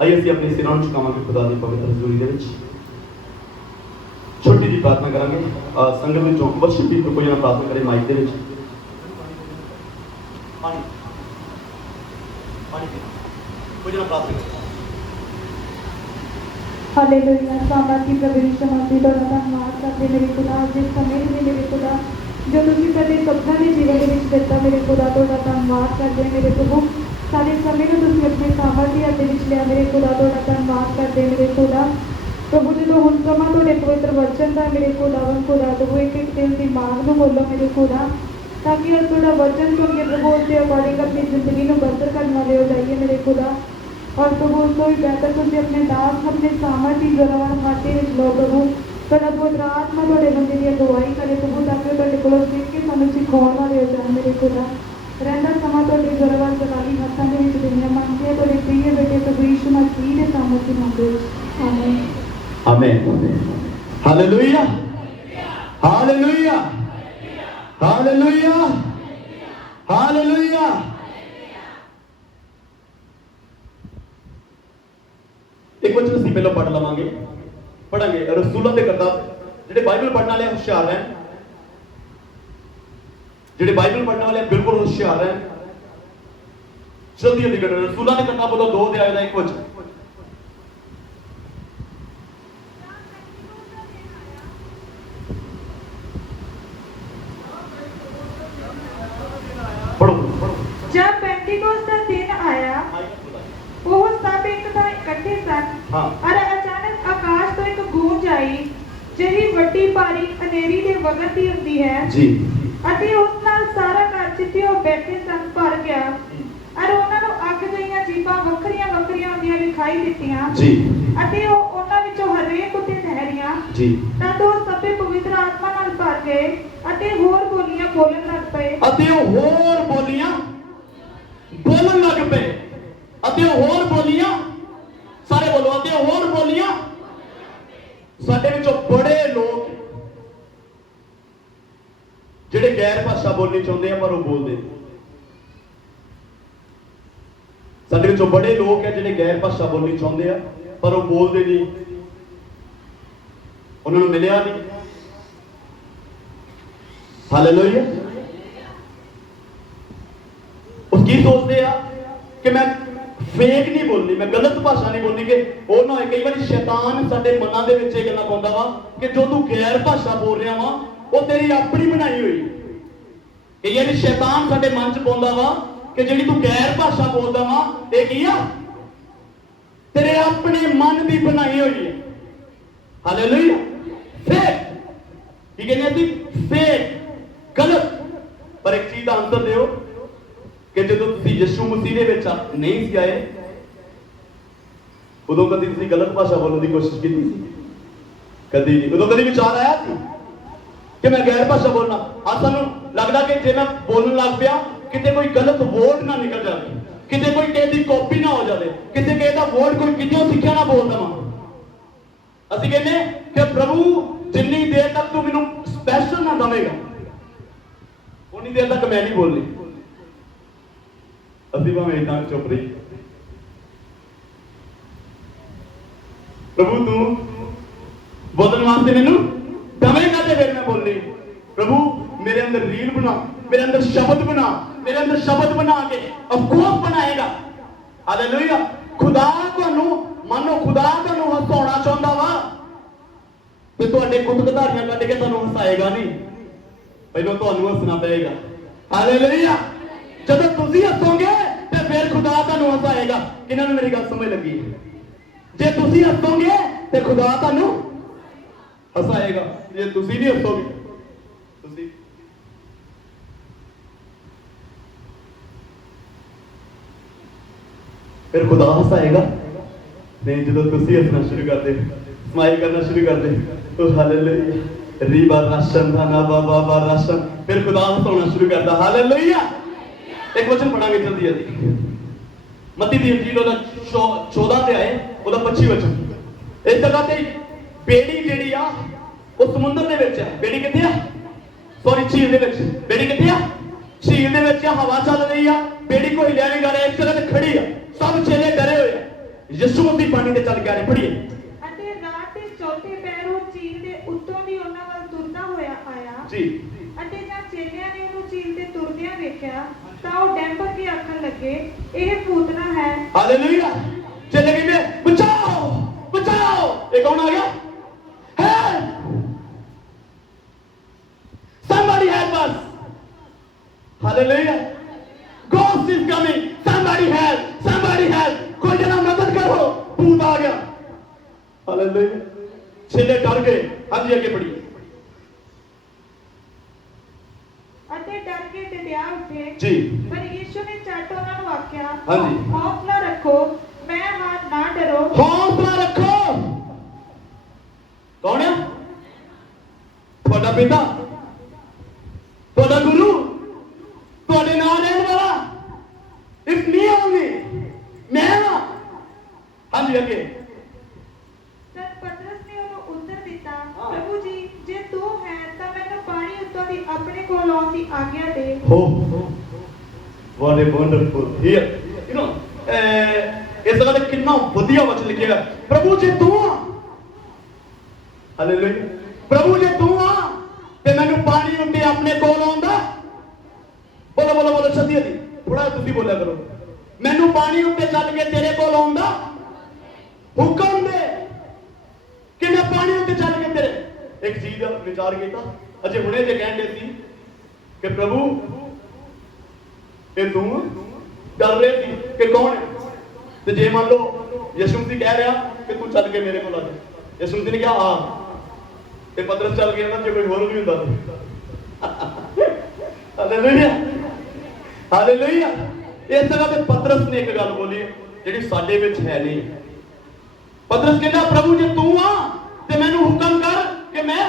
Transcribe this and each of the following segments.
आइए ਅਸੀਂ अपने सिरां ਨੂੰ ਝੁਕਾਵਾਂਗੇ खुदा ਦੀ पवित्र हजूरी ਦੇ ਵਿੱਚ। छोटी जी प्रार्थना करांगे संगत ਵਿੱਚੋਂ ਵਰਸ਼ਿਪ ਵੀ ਕੋਈ ਨਾ प्रार्थना करे माइक ਦੇ ਵਿੱਚ। पानी पानी कोई ना प्रार्थना करे। हालेलुया। सामर्थी प्रभु यीशु मसीह ਦਾ ਧੰਨਵਾਦ ਕਰਦੇ ਮੇਰੇ ਖੁਦਾ ਜਿਸ ਸਮੇਂ ਲਈ ਮੇਰੇ ਖੁਦਾ ਜੋ ਤੁਸੀਂ ਸਾਡੇ ਸਭਨਾਂ ਦੇ ਜੀਵਨ ਦੇ ਵਿੱਚ ਦਿੱਤਾ ਮੇਰੇ ਖੁਦਾ ਤੁਹਾਡਾ ਧੰਨਵਾਦ ਕਰਦੇ ਮੇਰੇ ਪ੍ਰਭੂ। ਸਾਡੇ ਸਮੇਂ ਨੂੰ ਤੁਸੀਂ ਆਪਣੇ ਸਾਮਰਥੀ ਹੱਥ ਦੇ ਵਿੱਚ ਲਿਆ ਮੇਰੇ ਖੁਦਾ ਤੁਹਾਡਾ ਧੰਨਵਾਦ ਕਰਦੇ ਮੇਰੇ ਖੁਦਾ। ਪ੍ਰਭੂ ਜਦੋਂ ਹੁਣ ਸਮਾਂ ਤੁਹਾਡੇ ਪਵਿੱਤਰ ਵਚਨ ਦਾ ਮੇਰੇ ਖੁਦਾਵੰ ਖੁਦਾ ਤੋਂ ਇੱਕ ਇੱਕ ਦਿਲ ਦੀ ਮਾਂਗ ਨੂੰ ਬੋਲੋ ਮੇਰੇ ਖੁਦਾ ਤਾਂ ਕਿ ਅਸੀਂ ਤੁਹਾਡਾ ਵਚਨ ਸੁਣ ਕੇ ਪ੍ਰਭੂ ਉਸ ਦੇ ਅਕੋਰਡਿੰਗ ਆਪਣੀ ਜ਼ਿੰਦਗੀ ਨੂੰ ਬਸਰ ਕਰਨ ਵਾਲੇ ਹੋ ਜਾਈਏ ਮੇਰੇ ਖੁਦਾ। और प्रभु उसको भी बेहतर तुझे अपने दास अपने सामर्थी जरावर खाते में लो प्रभु तेरा बहुत आत्मा थोड़े बंदे की अगुवाई करे प्रभु ताकि तेरे को सीख के सानू सिखाने वाले हो जाए मेरे खुदा। रहंदा समा थोड़े जरावर जलाली हाथों में दुनिया मांगते थोड़े प्रिय बेटे प्रभु यीशु मसीह के सामर्थी मांगते आमीन आमीन। Hallelujah hallelujah hallelujah hallelujah. एक वचन ਅਸੀਂ ਪਹਿਲਾਂ ਪੜ੍ਹ ਲਵਾਂਗੇ ਪੜਾਂਗੇ ਰਸੂਲਾਂ ਦੇ ਕਰਤੱਵ ਜਿਹੜੇ ਬਾਈਬਲ ਪੜ੍ਹਨ ਵਾਲੇ ਹੁਸ਼ਿਆਰ ਰਹਿਣ ਜਿਹੜੇ ਬਾਈਬਲ ਪੜ੍ਹਨ ਵਾਲੇ ਬਿਲਕੁਲ ਹੁਸ਼ਿਆਰ ਰਹਿਣ। ਜਲਦੀ ਜਲਦੀ ਕਰੋ ਰਸੂਲਾਂ ਦੇ ਕਰਤੱਵ ਤੋਂ 2 ਅਧਿਆਇ ਦਾ ਇੱਕ ਵਚਨ पढ़ो। जब पेंटिकोस्त का दिन आया वो सब एक था इकट्ठे सन और अचानक आकाश तो एक गूंज आई ਜਿਹੀ ਵੱਡੀ ਭਾਰੀ ਹਨੇਰੀ ਦੇ ਵਗਣ ਦੀ ਹੁੰਦੀ ਹੈ ਜੀ ਅਤੇ ਉਸ ਨਾਲ ਸਾਰਾ ਘਰ ਜਿੱਥੇ ਉਹ ਬੈਠੇ ਸਨ ਭਰ ਗਿਆ ਔਰ ਉਹਨਾਂ ਨੂੰ ਅੱਗ ਜਿਹੀਆਂ ਜੀਭਾਂ ਵੱਖਰੀਆਂ ਵੱਖਰੀਆਂ ਹੁੰਦੀਆਂ ਦਿਖਾਈ ਦਿੱਤੀਆਂ ਜੀ ਅਤੇ ਉਹ ਉਹਨਾਂ ਵਿੱਚੋਂ ਹਰੇਕ ਉੱਤੇ ਠਹਿਰੀਆਂ ਜੀ ਤਾਂ ਉਹ ਸਭੇ ਪਵਿੱਤਰ ਆਤਮਾ ਨਾਲ ਭਰ ਗਏ ਅਤੇ ਹੋਰ ਬੋਲੀਆਂ ਬੋਲਣ ਲੱਗ ਪਏ ਅਤੇ ਉਹ ਹੋਰ ਬੋਲੀਆਂ ਬੋਲਣ ਲੱਗ ਪਏ ਅਤੇ ਹੋਰ ਬੋਲੀਆਂ ਸਾਰੇ ਬੋਲੋ ਅਤੇ ਹੋਰ ਬੋਲੀਆਂ। ਸਾਡੇ ਵਿੱਚੋਂ ਬੜੇ ਲੋਕ ਜਿਹੜੇ ਗੈਰ ਭਾਸ਼ਾ ਬੋਲਣੀ ਚਾਹੁੰਦੇ ਆ ਪਰ ਉਹ ਬੋਲਦੇ। ਸਾਡੇ ਵਿੱਚੋਂ ਬੜੇ ਲੋਕ ਆ ਜਿਹੜੇ ਗੈਰ ਭਾਸ਼ਾ ਬੋਲਣੀ ਚਾਹੁੰਦੇ ਆ ਪਰ ਉਹ ਬੋਲਦੇ ਨਹੀਂ ਉਹਨਾਂ ਨੂੰ ਮਿਲਿਆ ਨਹੀਂ। ਹਾਲੇਲੂਇਆ। ਉਹ ਕੀ ਸੋਚਦੇ ਆ ਕਿ ਮੈਂ ਫੇਕ ਨਹੀਂ ਬੋਲਣੀ ਮੈਂ ਗਲਤ ਭਾਸ਼ਾ ਨਹੀਂ ਬੋਲਣੀ ਕਿ ਉਹ ਨਾ ਹੋਏ। ਕਈ ਵਾਰੀ ਸ਼ੈਤਾਨ ਸਾਡੇ ਮਨਾਂ ਦੇ ਵਿੱਚ ਇਹ ਗੱਲਾਂ ਪਾਉਂਦਾ ਵਾ ਕਿ ਜੋ ਤੂੰ ਗੈਰ ਭਾਸ਼ਾ ਬੋਲ ਰਿਹਾ ਵਾ ਉਹ ਤੇਰੀ ਆਪਣੀ ਬਣਾਈ ਹੋਈ। ਕਈ ਵਾਰੀ ਸ਼ੈਤਾਨ ਸਾਡੇ ਮਨ 'ਚ ਪਾਉਂਦਾ ਵਾ ਕਿ ਜਿਹੜੀ ਤੂੰ ਗੈਰ ਭਾਸ਼ਾ ਬੋਲਦਾ ਵਾ ਇਹ ਕੀ ਆ ਤੇਰੇ ਆਪਣੇ ਮਨ ਦੀ ਬਣਾਈ ਹੋਈ ਹੈ। ਹਾਲੇਲੂਇਆ। ਫੇਕ ਕੀ ਕਹਿੰਦੇ ਅਸੀਂ ਫੇਕ ਗਲਤ। ਪਰ ਇੱਕ ਚੀਜ਼ ਦਾ ਅੰਤਰ ਦਿਓ ਕਿ ਜਦੋਂ ਤੁਸੀਂ ਯਿਸੂ ਮਸੀਹ ਦੇ ਵਿੱਚ ਨਹੀਂ ਸੀ ਆਏ ਉਦੋਂ ਕਦੀ ਤੁਸੀਂ ਗਲਤ ਭਾਸ਼ਾ ਬੋਲਣ ਦੀ ਕੋਸ਼ਿਸ਼ ਕੀਤੀ ਸੀ? ਕਦੀ ਨਹੀਂ। ਉਦੋਂ ਕਦੀ ਵਿਚਾਰ ਆਇਆ ਸੀ ਕਿ ਮੈਂ ਗੈਰ ਭਾਸ਼ਾ ਬੋਲਣਾ? ਅੱਜ ਸਾਨੂੰ ਲੱਗਦਾ ਕਿ ਜੇ ਮੈਂ ਬੋਲਣ ਲੱਗ ਪਿਆ ਕਿਤੇ ਕੋਈ ਗਲਤ ਵਰਡ ਨਾ ਨਿਕਲ ਜਾਵੇ ਕਿਤੇ ਕੋਈ ਕਿਸੇ ਦੀ ਕਾਪੀ ਨਾ ਹੋ ਜਾਵੇ ਕਿਤੇ ਕਿਸੇ ਦਾ ਵਰਡ ਕੋਈ ਕਿਤੋਂ ਸਿੱਖਿਆ ਨਾ ਬੋਲ ਦਵਾਂ। ਅਸੀਂ ਕਹਿੰਦੇ ਕਿ ਪ੍ਰਭੂ ਜਿੰਨੀ ਦੇਰ ਤੱਕ ਤੂੰ ਮੈਨੂੰ ਸਪੈਸ਼ਲ ਨਾ ਦਵੇਂਗਾ ਉਨੀ ਦੇਰ ਤੱਕ ਮੈਂ ਨਹੀਂ ਬੋਲਣੀ। ਅਸੀਂ ਭਾਵੇਂ ਇਦਾਂ ਚੁੱਪ ਰਹੀ ਪ੍ਰਭੂ ਤੂੰ ਬੋਲਣ ਵਾਸਤੇ ਮੈਨੂੰ ਦਵੇਂਗਾ ਤੇ ਫਿਰ ਮੈਂ ਬੋਲਣੀ। ਪ੍ਰਭੂ ਮੇਰੇ ਅੰਦਰ ਰੀਲ ਬਣਾ ਮੇਰੇ ਅੰਦਰ ਸ਼ਬਦ ਬਣਾ ਮੇਰੇ ਅੰਦਰ ਸ਼ਬਦ ਬਣਾ ਕੇ ਅਫਕੋਰਸ ਬਣਾਏਗਾ। ਹਾਲੇਲੂਇਆ। ਖੁਦਾ ਤੁਹਾਨੂੰ ਮੰਨੋ ਖੁਦਾ ਤੁਹਾਨੂੰ ਹਸਾਉਣਾ ਚਾਹੁੰਦਾ ਵਾ ਤੇ ਤੁਹਾਡੇ ਕੁੱਤਕਧਾਰੀਆਂ ਕੱਢ ਕੇ ਤੁਹਾਨੂੰ ਹਸਾਏਗਾ ਨਹੀਂ ਪਹਿਲਾਂ ਤੁਹਾਨੂੰ ਹੱਸਣਾ ਪਏਗਾ। ਹਾਲੇਲੂਇਆ। ਜਦੋਂ ਤੁਸੀਂ ਹੱਸੋਗੇ ਤੇ ਫਿਰ ਖੁਦਾ ਤੁਹਾਨੂੰ ਹਸਾਏਗਾ। ਇਹਨਾਂ ਨੂੰ ਮੇਰੀ ਗੱਲ ਸਮਝ ਲੱਗੀ? ਜੇ ਤੁਸੀਂ ਹੱਸੋਗੇ ਤੇ ਖੁਦਾ ਤੁਹਾਨੂੰ ਹਸਾਏਗਾ। ਜੇ ਤੁਸੀਂ ਨਹੀਂ ਹੱਸੋਗੇ ਤੁਸੀਂ ਫਿਰ ਖੁਦਾ ਹਸਾਏਗਾ ਨਹੀਂ। ਜਦੋਂ ਤੁਸੀਂ ਹੱਸਣਾ ਸ਼ੁਰੂ ਕਰਦੇ ਸਮਾਈਲ ਕਰਨਾ ਸ਼ੁਰੂ ਕਰਦੇ तो हालेलुया रीबा राशन ना बाबा राशन फिर खुदा हसाना शुरू करता। हालेलुया। एक वचन पढ़ांगे जल्दी जल्दी मत्ती दी इंजील ओदा 14 ते आए ओदा 25 वचन। इस जगह ते बेड़ी जेड़ी आ ਉਹ ਸਮੁੰਦਰ ਦੇ ਵਿੱਚ ਹੈ। ਬੇੜੀ ਕਿੱਥੇ ਆ? ਸੌਰੀ ਝੀਲ ਦੇ ਵਿੱਚ। ਬੇੜੀ ਕਿੱਥੇ ਆ? ਝੀਲ ਦੇ ਵਿੱਚ ਹਵਾ ਚੱਲ ਰਹੀ ਆ। ਬੇੜੀ ਕੋਈ ਹਿਲਿਆ ਨਹੀਂ ਕਰ ਰਿਹਾ, ਇੱਕ ਜਗ੍ਹਾ ਤੇ ਖੜੀ ਆ। ਸਭ ਚੇਲੇ ਡਰੇ ਹੋਏ ਆ। ਯਿਸੂ ਮਸੀਹ ਪਾਣੀ ਤੇ ਚੱਲ ਕੇ ਆ ਰਹੇ, ਪੜ੍ਹੀਏ। ਅਤੇ ਰਾਤ ਦੇ ਚੌਥੇ ਪਹਿਰ ਉਹ ਝੀਲ ਦੇ ਉੱਤੋਂ ਦੀ ਉਹਨਾਂ ਵੱਲ ਤੁਰਦਾ ਹੋਇਆ ਆਇਆ ਜੀ। ਅਤੇ ਜਦ ਚੇਲਿਆਂ ਨੇ ਉਹਨੂੰ ਝੀਲ ਤੇ ਤੁਰਦਿਆਂ ਵੇਖਿਆ ਤਾਂ ਉਹ ਡੈਂਪਰ ਕੇ ਆਖਣ ਲੱਗੇ, ਇਹ ਭੂਤਨਾ ਹੈ। ਹਾਲੇਲੂਇਆ। ਚਲੇ ਕਹਿੰਦੇ ਬਚਾਓ ਬਚਾਓ। ਇਹ ਕੌਣ ਆ ਗਿਆ? Help! Somebody help us! Hallelujah! Ghost is coming! Somebody help! Somebody help! कोई जना मदद करो, भूत आ गया। Hallelujah! चेले डर गए। हाँ जी, आगे बढ़िए। ਅਤੇ ਡਰ ਕੇ ਡਿੜਿਆ ਉੱਠੇ जी। ਪਰ ਯਿਸੂ ਨੇ ਝੱਟ ਉਹਨਾਂ ਨੂੰ ਆਖਿਆ, हाँ जी। ਹੌਸਲਾ ਰੱਖੋ, ਮੈਂ ਹਾਂ, ਨਾ ਡਰੋ। हौसला रखो। कौन है? ਤੁਹਾਡਾ ਪਿਤਾ, ਤੁਹਾਡਾ ਗੁਰੂ, ਤੁਹਾਡੇ ਨਾਲ ਰਹਿਣ ਵਾਲਾ। ਇਸ ਨਹੀਂ ਆਉਂਗੀ ਮੈਂ ਹਾਂ। ਹਾਂਜੀ ਅੱਗੇ। ਤਦ ਪਤਰਸ ਨੇ ਉਹਨੂੰ ਉੱਤਰ ਦਿੱਤਾ, ਹਾਂ। ਪ੍ਰਭੂ ਜੀ, ਜੇ ਤੂੰ ਹੈ ਤਾਂ ਮੈਨੂੰ ਪਾਣੀ ਉੱਤੋਂ ਦੀ ਆਪਣੇ ਕੋਲ ਆਉਣ ਦੀ ਆਗਿਆ ਦੇ। Oh what a wonderful here you know ਇਸ ਜਗ੍ਹਾ ਤੇ ਕਿੰਨਾ ਵਧੀਆ ਵਚਨ ਲਿਖਿਆ ਹੈ। ਪ੍ਰਭੂ ਜੇ ਤੂੰ ਆ, ਹਾਲੇਲੂਇਆ, ਪ੍ਰਭੂ ਜੇ ਤੂੰ ਆ ਤੇ ਮੈਨੂੰ ਪਾਣੀ ਉੱਤੇ ਆਪਣੇ ਕੋਲ ਆਉਂਦਾ। ਬੋਲੋ ਬੋਲੋ ਬੋਲੋ ਛੱਤੀ ਦੀ ਥੋੜਾ ਤੁਸੀਂ ਬੋਲਿਆ ਕਰੋ। ਮੈਨੂੰ ਪਾਣੀ ਉੱਤੇ ਚੱਲ ਕੇ ਤੇਰੇ ਕੋਲ ਆਉਂਦਾ ਹੁਕਮ ਦੇ ਕਿ ਮੈਂ ਪਾਣੀ ਉੱਤੇ ਚੱਲ ਕੇ ਤੇਰੇ। ਇੱਕ ਚੀਜ਼ ਦਾ ਵਿਚਾਰ ਕੀਤਾ ਅਜੇ ਹੁਣੇ ਜੇ ਕਹਿੰਦੇ ਸੀ ਕਿ ਪ੍ਰਭੂ ਇਹ ਤੂੰ ਡਰ ਰਹੇ ਸੀ ਕਿ ਕੌਣ ਹੈ। ਤੇ ਜੇ ਮੰਨ ਲਓ ਯਿਸੂ ਮਸੀਹ ਕਹਿ ਰਿਹਾ ਕਿ ਤੂੰ ਚੱਲ ਕੇ ਮੇਰੇ ਕੋਲ ਆ ਜਾ, ਯਿਸੂ ਮਸੀਹ ਨੇ ਕਿਹਾ ਆ, ਤੇ ਪਤਰਸ ਚੱਲ ਗਿਆ ਨਾ, ਜੇ ਕੋਈ ਹੋਰ ਵੀ ਹੁੰਦਾ ਹਾਲੇਲੂਇਆ ਹਾਲੇਲੂਇਆ। ਇਸ ਜਗ੍ਹਾ ਤੇ ਪਤਰਸ ਨੇ ਇੱਕ ਗੱਲ ਬੋਲੀ ਜਿਹੜੀ ਸਾਡੇ ਵਿੱਚ ਹੈ ਨਹੀਂ। ਪਤਰਸ ਕਹਿੰਦਾ ਪ੍ਰਭੂ ਜੇ ਤੂੰ ਆ ਤੇ ਮੈਨੂੰ ਹੁਕਮ ਕਰ ਕਿ ਮੈਂ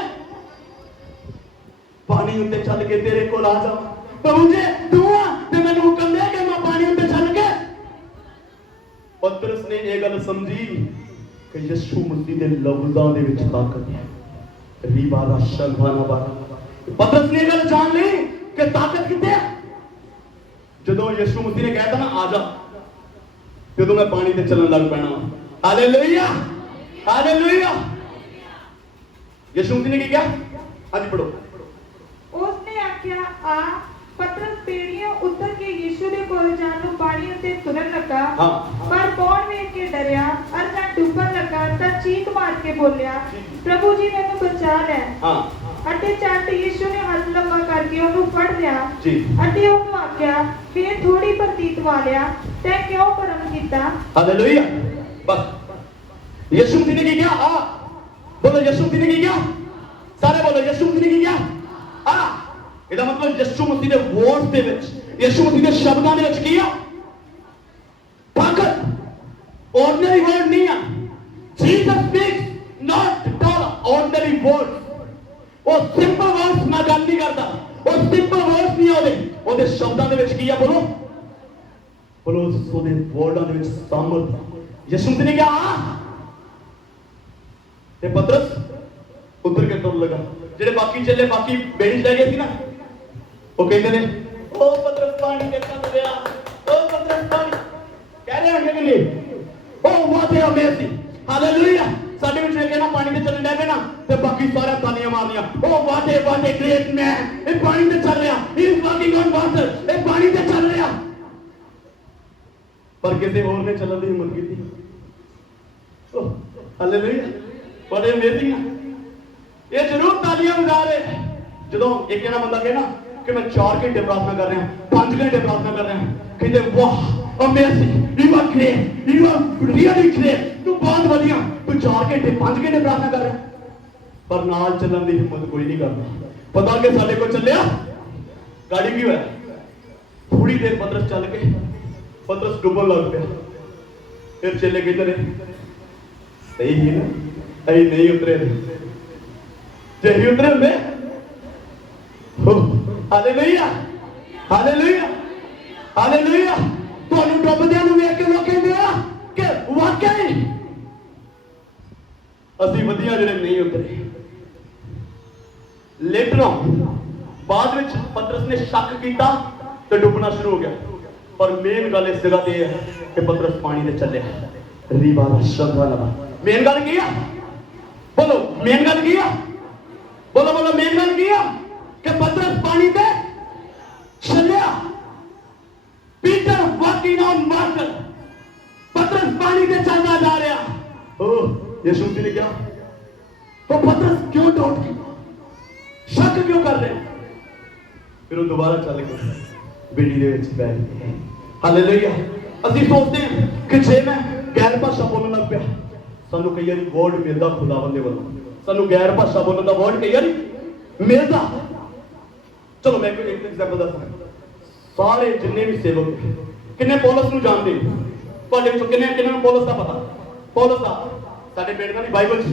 ਪਾਣੀ ਉੱਤੇ ਚੱਲ ਕੇ ਤੇਰੇ ਕੋਲ ਆ ਜਾਵਾਂ। ਪ੍ਰਭੂ ਜੇ ਤੂੰ ਆ ਤੇ ਮੈਨੂੰ ਹੁਕਮ ਦੇ ਕਿ ਮੈਂ ਪਾਣੀ ਉੱਤੇ ਚੱਲ ਕੇ। ਪਤਰਸ ਨੇ ਇਹ ਗੱਲ ਸਮਝੀ ਕਿ ਯਿਸੂ ਮਸੀਹ ਦੇ ਲਫ਼ਜ਼ਾਂ ਦੇ ਵਿੱਚ ਤਾਕਤ ਹੈ। ਰੀਬਾ ਦਾ ਸ਼ੰਖਾਨਾ ਬਾਰਾ ਪਤਰਸ ਨੇ ਇਹ ਗੱਲ ਜਾਣ ਲਈ ਕਿ ਤਾਕਤ ਕਿੱਥੇ ਹੈ। ਜਦੋਂ ਯਿਸੂ ਮਸੀਹ ਨੇ ਕਹਿਤਾ ਨਾ ਆ ਜਾ, ਜਦੋਂ ਮੈਂ ਪਾਣੀ ਤੇ ਚੱਲਣ ਲੱਗ ਪੈਣਾ। Hallelujah hallelujah. ਯਿਸੂ ਮਸੀਹ ਨੇ ਕੀ ਕਿਹਾ? ਅੱਜ ਪੜੋ। ਉਸਨੇ ਆਖਿਆ ਆ। ਪਤਰਸ ਪੀੜੀਆਂ ਉੱਤਰ ਕੇ ਯਿਸੂ ਦੇ ਕੋਲ ਜਾਣ ਨੂੰ ਪਾਣੀ ਉੱਤੇ ਤੁਰਨ ਲੱਗਾ। ਪਰ ਪੌਣ ਵੇਖ ਕੇ ਡਰਿਆ ਅਰ ਜਦ ਡੁੱਬਣ ਲੱਗਾ ਤਾਂ ਚੀਕ ਮਾਰ ਕੇ ਬੋਲਿਆ, ਪ੍ਰਭੂ ਜੀ ਮੈਨੂੰ ਬਚਾ ਲੈ। ਅਤੇ ਝੱਟ ਯਿਸੂ ਨੇ ਹੱਥ ਲੰਮਾ ਕਰਕੇ ਉਹਨੂੰ ਫੜ ਲਿਆ ਅਤੇ ਉਹਨੂੰ ਆਖਿਆ, ਫੇਰ ਥੋੜੀ ਪ੍ਰਤੀਤ ਵਾਲਿਆ, ਤੈਂ ਕਿਉਂ ਭਰਮ ਕੀਤਾ? ਹਾਲੇਲੂਇਆ। ਬਸ ਯਿਸੂ ਮਸੀਹ ਨੇ ਕੀ ਕਿਹਾ? ਆ ਬੋਲੋ ਯਿਸੂ ਮਸੀਹ ਨੇ ਕੀ ਕਿਹਾ? ਸਾਰੇ ਬੋਲੋ ਯਿਸੂ ਮਸੀਹ ਨੇ ਕੀ ਕਿਹਾ? ਆ। ਇਹਦਾ ਮਤਲਬ ਯਿਸੂ ਮਸੀਹ ਦੇ ਵਰਡ ਦੇ ਵਿੱਚ, ਯਿਸੂ ਮਸੀਹ ਦੇ ਸ਼ਬਦਾਂ ਦੇ ਵਿੱਚ ਕੀ ਆ? ਤਾਕਤ। ਆਰਡੀਨਰੀ ਵਰਡ ਨਹੀਂ ਆ। Jesus speaks not at all ordinary word. ਉਹ ਸਿੰਪਲ ਵਰਡਸ ਮੈਂ ਗੱਲ ਨਹੀਂ ਕਰਦਾ। ਉਹ ਸਿੰਪਲ ਵਰਡਸ ਨਹੀਂ ਉਹਦੇ ਸ਼ਬਦਾਂ ਦੇ ਵਿੱਚ ਕੀ ਆ? ਬੋਲੋ ਬੋਲੋ ਉਹਦੇ ਵਰਡਾਂ ਦੇ ਵਿੱਚ ਸਾਮਰਥ। ਯਿਸੂ ਮਸੀਹ ਨੇ ਕਿਹਾ ਤੇ ਪਤਰਸ ਉੱਤਰ ਕੇ ਤੁਰਨ ਲੱਗਾ। ਜਿਹੜੇ ਬਾਕੀ ਚੱਲੇ ਬਾਕੀ ਬੇੜੀ ਲੈ ਗਏ ਸੀ ਨਾ, ਉਹ ਕਹਿੰਦੇ ਨੇ ਉਹ ਪਤਰਸ ਪਾਣੀ ਦੇ ਚੱਲ ਰਿਹਾ, ਉਹ ਪਤਰਸ ਪਾਣੀ ਕਹਿ ਰਹੇ ਹੋਣਗੇ ਕਿ ਨਹੀਂ? ਉਹ ਵਾਟ ਅ ਅਮੇਜ਼ਿੰਗ ਹਾਲੇਲੂਇਆ। ਸਾਡੇ ਵਿੱਚ ਇਹ ਨਾ ਪਾਣੀ ਤੇ ਚੱਲਣ ਲੱਗੇ ਨਾ ਤੇ ਬਾਕੀ ਸਾਰੇ ਤਾਲੀਆਂ ਮਾਰਨੀਆਂ। ਉਹ ਵਾਟ ਅ ਗ੍ਰੇਟ ਮੈਨ, ਇਹ ਪਾਣੀ ਤੇ ਚੱਲ ਰਿਹਾ, ਹੀ ਇਜ਼ ਵਾਕਿੰਗ ਔਨ ਵਾਟਰ, ਇਹ ਪਾਣੀ ਤੇ ਚੱਲ ਰਿਹਾ। ਪਰ ਕਿਸੇ ਹੋਰ ਨੇ ਚੱਲਣ ਦੀ ਹਿੰਮਤ ਕੀਤੀ। ਹਾਲੇਲੂਇਆ ਵਾਟ ਅ ਅਮੇਜ਼ਿੰਗ। ਇਹ ਜ਼ਰੂਰ ਤਾਲੀਆਂ ਵਜਾ ਰਹੇ ਜਦੋਂ ਇੱਕ ਜਣਾ ਬੰਦਾ ਕਹੇ ਨਾ ਕਿ ਮੈਂ 4 ਘੰਟੇ ਪ੍ਰਾਰਥਨਾ ਕਰ ਰਿਹਾ, 5 ਘੰਟੇ ਪ੍ਰਾਰਥਨਾ ਕਰ ਰਿਹਾ, ਕਹਿੰਦੇ ਵਾਹ amazing, you are great, you are really great, ਤੂੰ ਬਹੁਤ ਵਧੀਆ, ਤੂੰ 4 ਘੰਟੇ 5 ਘੰਟੇ ਪ੍ਰਾਰਥਨਾ ਕਰ ਰਿਹਾ। ਪਰ ਨਾਲ ਚੱਲਣ ਦੀ ਹਿੰਮਤ ਕੋਈ ਨਹੀਂ ਕਰਦਾ। ਪਤਾ ਕਿ ਸਾਡੇ ਕੋਲ ਚੱਲਿਆ ਗਾੜੀ ਕੀ ਹੋਇਆ? ਥੋੜੀ ਦੇਰ ਪਤਰਸ ਚੱਲ ਕੇ ਪਤਰਸ ਡੁੱਬਣ ਲੱਗ ਪਿਆ। ਫਿਰ ਚੇਲੇ ਕਹਿੰਦੇ ਨੇ ਸਹੀ ਹੀ ਨਾ, ਅਸੀਂ ਨਹੀਂ ਉਤਰੇ ਜੇ ਹੀ ਉਤਰੇ ਹੁੰਦੇ। Hallelujah hallelujah hallelujah. ਤੁਹਾਨੂੰ ਡੁੱਬਦਿਆਂ ਨੂੰ ਵੇਖ ਕੇ ਲੋਕ ਕਹਿੰਦੇ ਆ ਕਿ ਵਾਕਈ ਅਸੀਂ ਵਧੀਆ ਜਿਹੜੇ ਨਹੀਂ ਉਤਰੇ। ਲੇਟਰ ਬਾਅਦ ਵਿੱਚ ਪਤਰਸ ਨੇ ਸ਼ੱਕ ਕੀਤਾ ਤੇ ਡੁੱਬਣਾ ਸ਼ੁਰੂ ਹੋ ਗਿਆ। ਪਰ ਮੇਨ ਗੱਲ ਇਸ ਜਗ੍ਹਾ ਤੇ ਇਹ ਹੈ ਕਿ ਪਤਰਸ ਪਾਣੀ ਤੇ ਚੱਲਿਆ। रीबा शब्द लगा मेन गल की है बोलो मेन गल की है बोलो बोलो मेन गल की है कि पतरस पानी ते चलिया पीटर वॉकिंग ऑन वाटर पतरस पानी ते चलता जा रहा ओ यीशु मसीह ने क्या तो पतरस क्यों डाउट किया शक क्यों कर रहे फिर वो दोबारा चल गया बेड़ी दे विच बैठ गए हालेलुया ਅਸੀਂ ਸੋਚਦੇ ਹਾਂ ਕਿ ਜੇ ਮੈਂ ਗੈਰ ਭਾਸ਼ਾ ਬੋਲਣ ਲੱਗ ਪਿਆ ਸਾਨੂੰ ਕਈ ਵਾਰੀ ਵਰਡ ਮਿਲਦਾ ਖੁਦਾਵੰਦ ਦੇ ਵੱਲੋਂ ਸਾਨੂੰ ਗੈਰ ਭਾਸ਼ਾ ਬੋਲਣ ਦਾ ਵਰਡ ਕਈ ਵਾਰੀ ਮਿਲਦਾ ਚਲੋ ਮੈਂ ਕੋਈ ਇੱਕ ਐਗਜ਼ਾਮਪਲ ਦੱਸਾਂ ਸਾਰੇ ਜਿੰਨੇ ਵੀ ਸੇਵਕ ਕਿੰਨੇ ਪੌਲਸ ਨੂੰ ਜਾਣਦੇ ਤੁਹਾਡੇ ਵਿੱਚੋਂ ਕਿੰਨੇ ਨੂੰ ਪੌਲਸ ਦਾ ਪਤਾ ਪੌਲਸ ਦਾ ਸਾਡੇ ਪਿੰਡ ਦਾ ਨਹੀਂ ਬਾਈਬਲ 'ਚ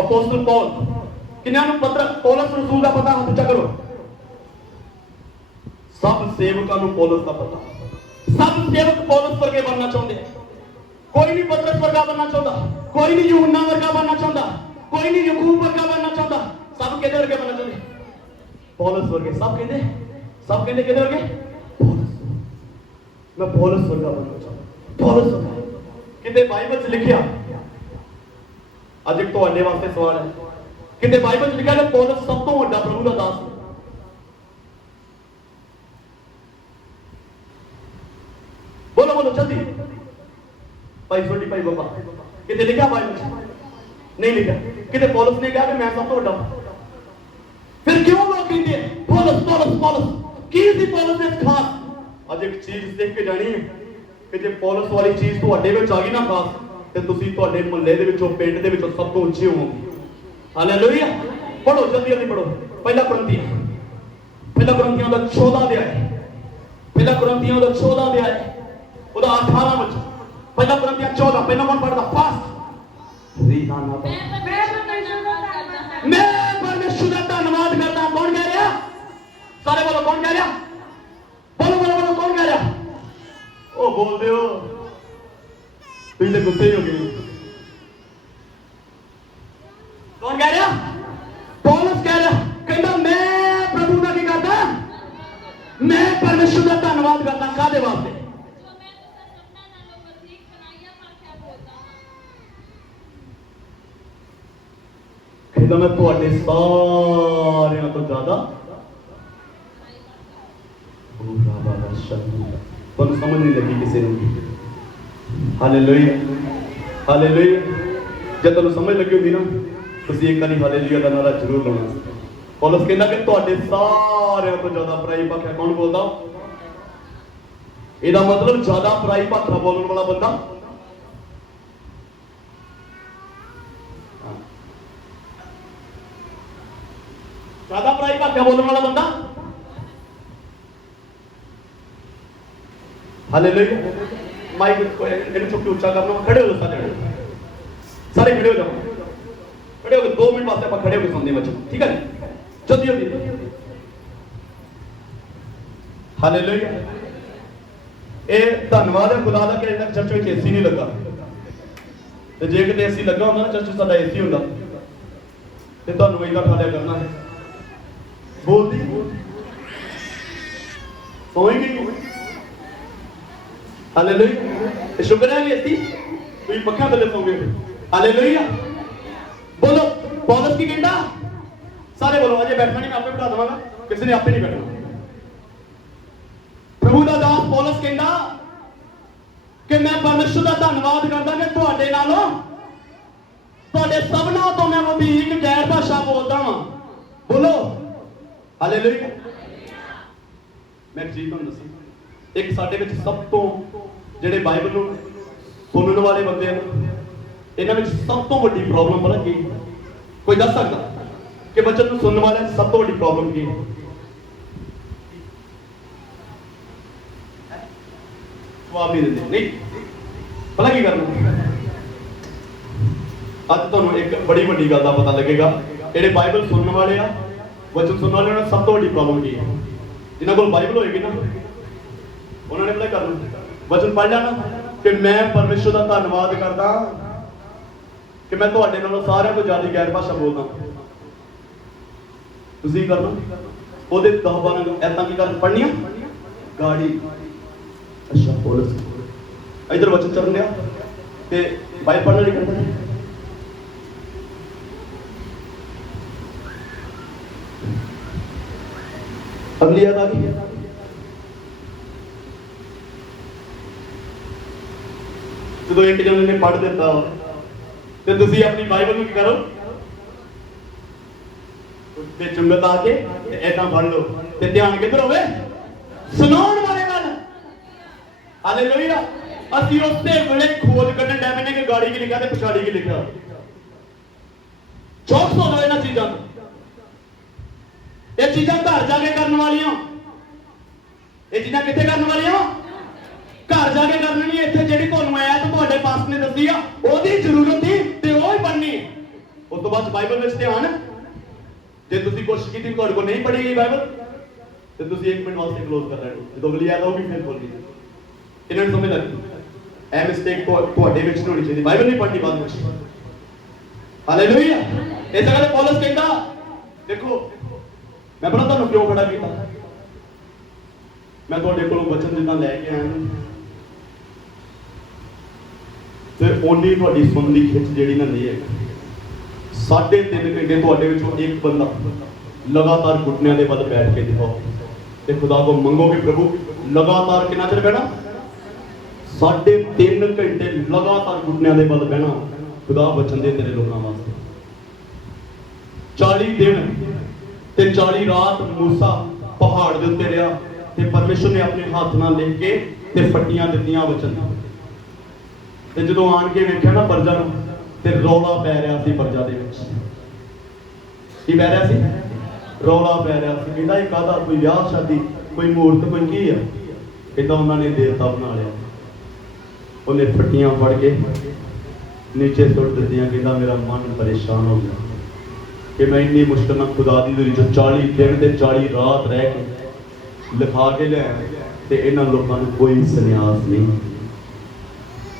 ਅਪੋਸਟਲ ਪੌਲ ਕਿੰਨਿਆਂ ਨੂੰ ਪੌਲਸ ਰਸੂਲ ਦਾ ਪਤਾ ਹੱਥ ਉੱਚਾ ਕਰੋ ਸਭ ਸੇਵਕਾਂ ਨੂੰ ਪੌਲਸ ਦਾ ਪਤਾ सब सेवक पौलुस वर्गे बनना चाहते हैं कोई नहीं पतरस वर्गा बनना चाहता कोई नहीं यूहन्ना वर्गा बनना चाहता कोई नहीं याकूब वर्गा बनना चाहता सब किहदे वर्गे बनना चाहते पौलुस वर्गे सब कहते किहदे वर्गे पौलुस मैं पौलुस वर्गा बनना चाहता पौलुस वर्गा किते बाइबल च लिखिया अज एक तुहाडे वास्ते सवाल है किते बाइबल च लिखिया कि पौलुस सब तो वड्डा प्रभु दा दास बोलो बोलो जल्दी भाई छोटी भाई बाबा कितने लिखा बाइबल नहीं लिखा कितने पौलुस ने कहा कि मैं सब तो बड़ा फिर क्यों लोग कहते हैं पौलुस पौलुस पौलुस की सी पौलुस ने खास आज एक चीज देख के जानी है कि जे पौलुस वाली चीज ਤੁਹਾਡੇ ਵਿੱਚ ਆ ਗਈ ਨਾ ਖਾਸ ਤੇ ਤੁਸੀਂ ਤੁਹਾਡੇ ਮੁਹੱਲੇ ਦੇ ਵਿੱਚੋਂ ਪਿੰਡ ਦੇ ਵਿੱਚੋਂ ਸਭ ਤੋਂ ਉੱਚੇ ਹੋਵੋਗੇ ਹਾਲੇਲੂਇਆ ਪੜੋ ਜਲਦੀ ਜਲਦੀ ਪੜੋ ਪਹਿਲਾ ਕੁਰਿੰਥੀਆਂ ਦਾ 14 ਅਧਿਆਇ ਪਹਿਲਾ ਕੁਰਿੰਥੀਆਂ ਦਾ 14 ਅਧਿਆਇ ਉਹਦਾ 18 ਵਿੱਚ ਪਹਿਲਾ ਕੁਰਿੰਥੀਆਂ 14 ਪਹਿਲਾ ਕੌਣ ਪੜਦਾ ਫਾਸਟ ਰੀਹਾਨਾ ਮੈਂ ਪਰਮੇਸ਼ਰ ਦਾ ਧੰਨਵਾਦ ਕਰਦਾ ਕੌਣ ਕਹਿ ਰਿਹਾ ਸਾਰੇ ਬੋਲੋ ਕੌਣ ਕਹਿ ਰਿਹਾ ਬੋਲੋ ਬੋਲੋ ਬੋਲੋ ਕੌਣ ਕਹਿ ਰਿਹਾ ਉਹ ਬੋਲਦੇ ਹੋ ਤੁਸੀਂ ਤਾਂ ਗੁੱਸੇ ਹੀ ਹੋ ਗਏ ਕੌਣ ਕਹਿ ਰਿਹਾ ਪੌਲਸ ਕਹਿ ਰਿਹਾ ਕਹਿੰਦਾ ਮੈਂ ਪ੍ਰਭੂ ਦਾ ਕੀ ਕਰਦਾ ਮੈਂ ਪਰਮੇਸ਼ਰ ਦਾ ਧੰਨਵਾਦ ਕਰਦਾ ਕਾਹਦੇ ਵਾਸਤੇ ਕਹਿੰਦਾ ਮੈਂ ਤੁਹਾਡੇ ਸਾਰਿਆਂ ਤੋਂ ਜ਼ਿਆਦਾ ਤੁਹਾਨੂੰ ਸਮਝ ਨਹੀਂ ਲੱਗੀ ਕਿਸੇ ਨੂੰ ਹਾਲੇਲੂਇਆ ਹਾਲੇਲੂਇਆ ਜੇ ਤੁਹਾਨੂੰ ਸਮਝ ਲੱਗੀ ਹੁੰਦੀ ਨਾ ਤੁਸੀਂ ਇੱਕ ਵਾਰੀ ਹਾਲੇਲੂਇਆ ਦਾ ਨਾਰਾ ਜ਼ਰੂਰ ਲਾਉਣਾ ਪੌਲਸ ਕਹਿੰਦਾ ਕਿ ਤੁਹਾਡੇ ਸਾਰਿਆਂ ਤੋਂ ਜ਼ਿਆਦਾ ਪਰਾਈ ਭਾਖਿਆ ਕੌਣ ਬੋਲਦਾ ਇਹਦਾ ਮਤਲਬ ਜ਼ਿਆਦਾ ਪਰਾਈ ਭਾਖਾ ਬੋਲਣ ਵਾਲਾ ਬੰਦਾ ज्यादा पढ़ाई का क्या बोलने वाला बंदा हालेलुया माइक इन्हें चुप के ऊंचा करना खड़े हो सारे खड़े हो जाओ खड़े हो 2 मिनट वास्ते आप खड़े होकर सुनने बच्चों ठीक है जल्दी जल्दी हालेलुया ये धन्यवाद है खुदा दा कि चर्च में एसी नहीं लगा ते जे किते एसी लगा होंदा ना चर्च साडा एसी होंदा ते तुहानू इदा ठा लिया करना है बोलती सोएंगे हालेलुया शुक्र है कि ऐसी कोई पक्का थले सोओगे हालेलुया बोलो पौलुस की कहता सारे बोलो अजय बैठना नहीं मैं आपे बिठा दूंगा किसी ने आपे नहीं बैठना प्रभु दा दास पौलुस कहता कि मैं परमेश्वर दा धन्यवाद करदा कि तुहाडे नालों तुहाडे सबना तो मैं वधीक गैर भाषा बोलदा हां बोलो हालेलुया मैं एक चीज ਤੁਹਾਨੂੰ ਦੱਸੀ ਇੱਕ ਸਾਡੇ ਵਿੱਚ ਸਭ ਤੋਂ ਜਿਹੜੇ ਬਾਈਬਲ ਨੂੰ ਸੁਣਨ ਵਾਲੇ ਬੰਦੇ ਹਨ ਇਹਨਾਂ ਵਿੱਚ ਸਭ ਤੋਂ ਵੱਡੀ ਪ੍ਰੋਬਲਮ ਪਤਾ ਕੀ ਕੋਈ ਦੱਸ ਸਕਦਾ ਕਿ ਬੱਚੇ ਨੂੰ ਸੁਣਨ ਵਾਲਿਆਂ ਸਭ ਤੋਂ ਵੱਡੀ ਪ੍ਰੋਬਲਮ ਕੀ ਹੈ ਜਵਾਬ ਨਹੀਂ ਦਿੰਦੇ ਨਹੀਂ ਪਤਾ ਕੀ ਕਰਨਾ ਅੱਜ ਤੁਹਾਨੂੰ ਇੱਕ ਬੜੀ ਵੱਡੀ ਗੱਲ ਦਾ ਪਤਾ ਲੱਗੇਗਾ ਜਿਹੜੇ ਬਾਈਬਲ ਸੁਣਨ ਵਾਲੇ ਆ वचन सुनने वाले ने सब तो बड़ी प्रॉब्लम की है जिन्होंने को बाइबल होएगी ना उन्होंने पता करना वचन पढ़ लेना कि मैं परमेश्वर का धन्यवाद करता कि मैं तुहाडे नालों सारिਆਂ ਤੋਂ ਜ਼ਿਆਦਾ ਗੈਰ ਭਾਸ਼ਾ ਬੋਲਦਾ ਤੁਸੀਂ ਕਰਨਾ ਉਹਦੇ 10-12 ਐਤਾਂ ਕੀ ਕਰਨ ਪੜ੍ਹਨੀਆਂ ਗਾੜੀ ਅੱਛਾ ਪੌਲਸ ਇਧਰ ਵਚਨ ਚੱਲ ਰਿਹਾ ਤੇ ਬਾਈਬਲ ਪੜ੍ਹਨਾ ਨਹੀਂ ਕਰਦਾ। ਅਗਲੀ ਯਾਦ ਆ ਗਈ। ਜਦੋਂ ਇੱਕ ਜਣੇ ਨੇ ਪੜ੍ਹ ਦਿੱਤਾ ਤੇ ਤੁਸੀਂ ਆਪਣੀ ਬਾਈਬਲ ਨੂੰ ਕੀ ਕਰੋ, ਉੱਤੇ ਚੁੰਗਤ ਆ ਕੇ ਤੇ ਏਦਾਂ ਫੜ ਲਓ ਤੇ ਧਿਆਨ ਕਿੱਧਰ ਹੋਵੇ, ਸੁਣਾਉਣ ਵਾਲੇ ਵੱਲ। ਹਾਲੇਲੂਇਆ। ਅਸੀਂ ਉਸੇ ਵੇਲੇ ਖੋਜ ਕੱਢਣ ਡੈ ਮੈਨੇ ਕਿ ਗਾੜੀ ਕੀ ਲਿਖਿਆ ਤੇ ਪਛਾੜੀ ਕੀ ਲਿਖਿਆ। ਚੌਕਸ ਹੋ ਜਾਓ ਇਹਨਾਂ ਚੀਜ਼ਾਂ ਤੋਂ। ਇਹ ਚੀਜ਼ਾਂ ਘਰ ਜਾ ਕੇ ਕਰਨ ਵਾਲੀਆਂ, ਇਹ ਚੀਜ਼ਾਂ ਕਿੱਥੇ ਕਰਨ ਵਾਲੀਆਂ, ਘਰ ਜਾ ਕੇ ਕਰਨੀ ਨਹੀਂ। ਇੱਥੇ ਜਿਹੜੀ ਤੁਹਾਨੂੰ ਆਇਆ ਤੇ ਤੁਹਾਡੇ ਪਾਸ ਨੇ ਦੱਸੀ ਆ ਉਹਦੀ ਜ਼ਰੂਰਤ ਸੀ ਤੇ ਉਹ ਹੀ ਬਣਨੀ। ਉਸ ਤੋਂ ਬਾਅਦ ਬਾਈਬਲ ਵਿੱਚ ਧਿਆਨ, ਜੇ ਤੁਸੀਂ ਕੋਸ਼ਿਸ਼ ਕੀਤੀ ਤੁਹਾਡੇ ਕੋਲ ਨਹੀਂ ਪੜ੍ਹੀ ਗਈ ਬਾਈਬਲ ਤੇ ਤੁਸੀਂ 1 ਮਿੰਟ ਵਾਸਤੇ ਕਲੋਜ਼ ਕਰ ਲੈਣਾ। ਜਦੋਂ ਅਗਲੀ ਯਾਦ ਆਊਗੀ ਫਿਰ ਖੋਲ੍ਹਣੀ। ਇਹਨਾਂ ਨੂੰ ਸਮਝ ਲੱਗੀ ਇਹ ਮਿਸਟੇਕ ਤੁਹਾਡੇ ਵਿੱਚ ਨਹੀਂ ਹੋਣੀ ਚਾਹੀਦੀ। ਬਾਈਬਲ ਨਹੀਂ ਪੜ੍ਹਨੀ ਬਾਅਦ ਵਿੱਚ। ਹਾਲੇਲੂਇਆ। ਇਸ ਕਰਕੇ ਪੌਲਸ ਕਹਿੰਦਾ, ਦੇਖੋ ਮੈਂ ਬੜਾ ਤੁਹਾਨੂੰ ਕਿਉਂ ਖੜਾ ਕੀਤਾ, ਮੈਂ ਤੁਹਾਡੇ ਕੋਲੋਂ ਵਚਨ ਜਿੱਦਾਂ ਲੈ ਕੇ ਆਇਆ ਤੇ ਓਨੀ ਤੁਹਾਡੀ ਸੁਣਨ ਦੀ ਖਿੱਚ ਜਿਹੜੀ ਨਾ ਨਹੀਂ ਹੈ। 3.5 ਘੰਟੇ ਤੁਹਾਡੇ ਵਿੱਚੋਂ ਇੱਕ ਬੰਦਾ ਲਗਾਤਾਰ ਘੁਟਨਿਆਂ ਦੇ ਵੱਲ ਬੈਠ ਕੇ ਦਿਖਾਓ ਤੇ ਖੁਦਾ ਕੋ ਮੰਗੋ ਕਿ ਪ੍ਰਭੂ ਲਗਾਤਾਰ ਕਿੰਨਾ ਚਿਰ ਬਹਿਣਾ, 3.5 ਘੰਟੇ ਲਗਾਤਾਰ ਘੁਟਨਿਆਂ ਦੇ ਵੱਲ ਬਹਿਣਾ ਖੁਦਾ ਵਚਨ ਦੇ ਤੇਰੇ ਲੋਕਾਂ ਵਾਸਤੇ। 40 ਦਿਨ ਤੇ 40 ਰਾਤ ਮੂਸਾ ਪਹਾੜ ਦੇ ਉੱਤੇ ਰਿਹਾ ਤੇ ਪਰਮੇਸ਼ਰ ਨੇ ਆਪਣੇ ਹੱਥ ਨਾਲ ਲਿਖ ਕੇ ਤੇ ਫੱਟੀਆਂ ਦਿੱਤੀਆਂ ਵਚਨ। ਤੇ ਜਦੋਂ ਆਣ ਕੇ ਵੇਖਿਆ ਨਾ ਪਰਜਾ ਨੂੰ ਤੇ ਰੌਲਾ ਪੈ ਰਿਹਾ ਸੀ ਪਰਜਾ ਦੇ ਵਿੱਚ। ਕੀ ਪੈ ਰਿਹਾ ਸੀ? ਰੌਲਾ ਪੈ ਰਿਹਾ ਸੀ। ਕਹਿੰਦਾ ਇਹ ਕਾਹਦਾ, ਕੋਈ ਵਿਆਹ ਸ਼ਾਦੀ, ਕੋਈ ਮੂਰਤ, ਕੋਈ ਕੀ ਆ? ਕਹਿੰਦਾ ਉਹਨਾਂ ਨੇ ਦੇਵਤਾ ਬਣਾ ਲਿਆ। ਉਹਨੇ ਫੱਟੀਆਂ ਫੜ ਕੇ ਨੀਚੇ ਸੁੱਟ ਦਿੱਤੀਆਂ। ਕਹਿੰਦਾ ਮੇਰਾ ਮਨ ਪਰੇਸ਼ਾਨ ਹੋ ਗਿਆ ਕਿ ਮੈਂ ਇੰਨੀ ਮੁਸ਼ਕਲ ਨਾਲ ਖੁਦਾ ਦੀ ਵਿੱਚ 40 ਦਿਨ ਤੇ 40 ਰਾਤ ਰਹਿ ਕੇ ਲਿਖਾ ਕੇ ਲਿਆ ਤੇ ਇਹਨਾਂ ਲੋਕਾਂ ਨੂੰ ਕੋਈ ਸੰਨਿਆਸ ਨਹੀਂ।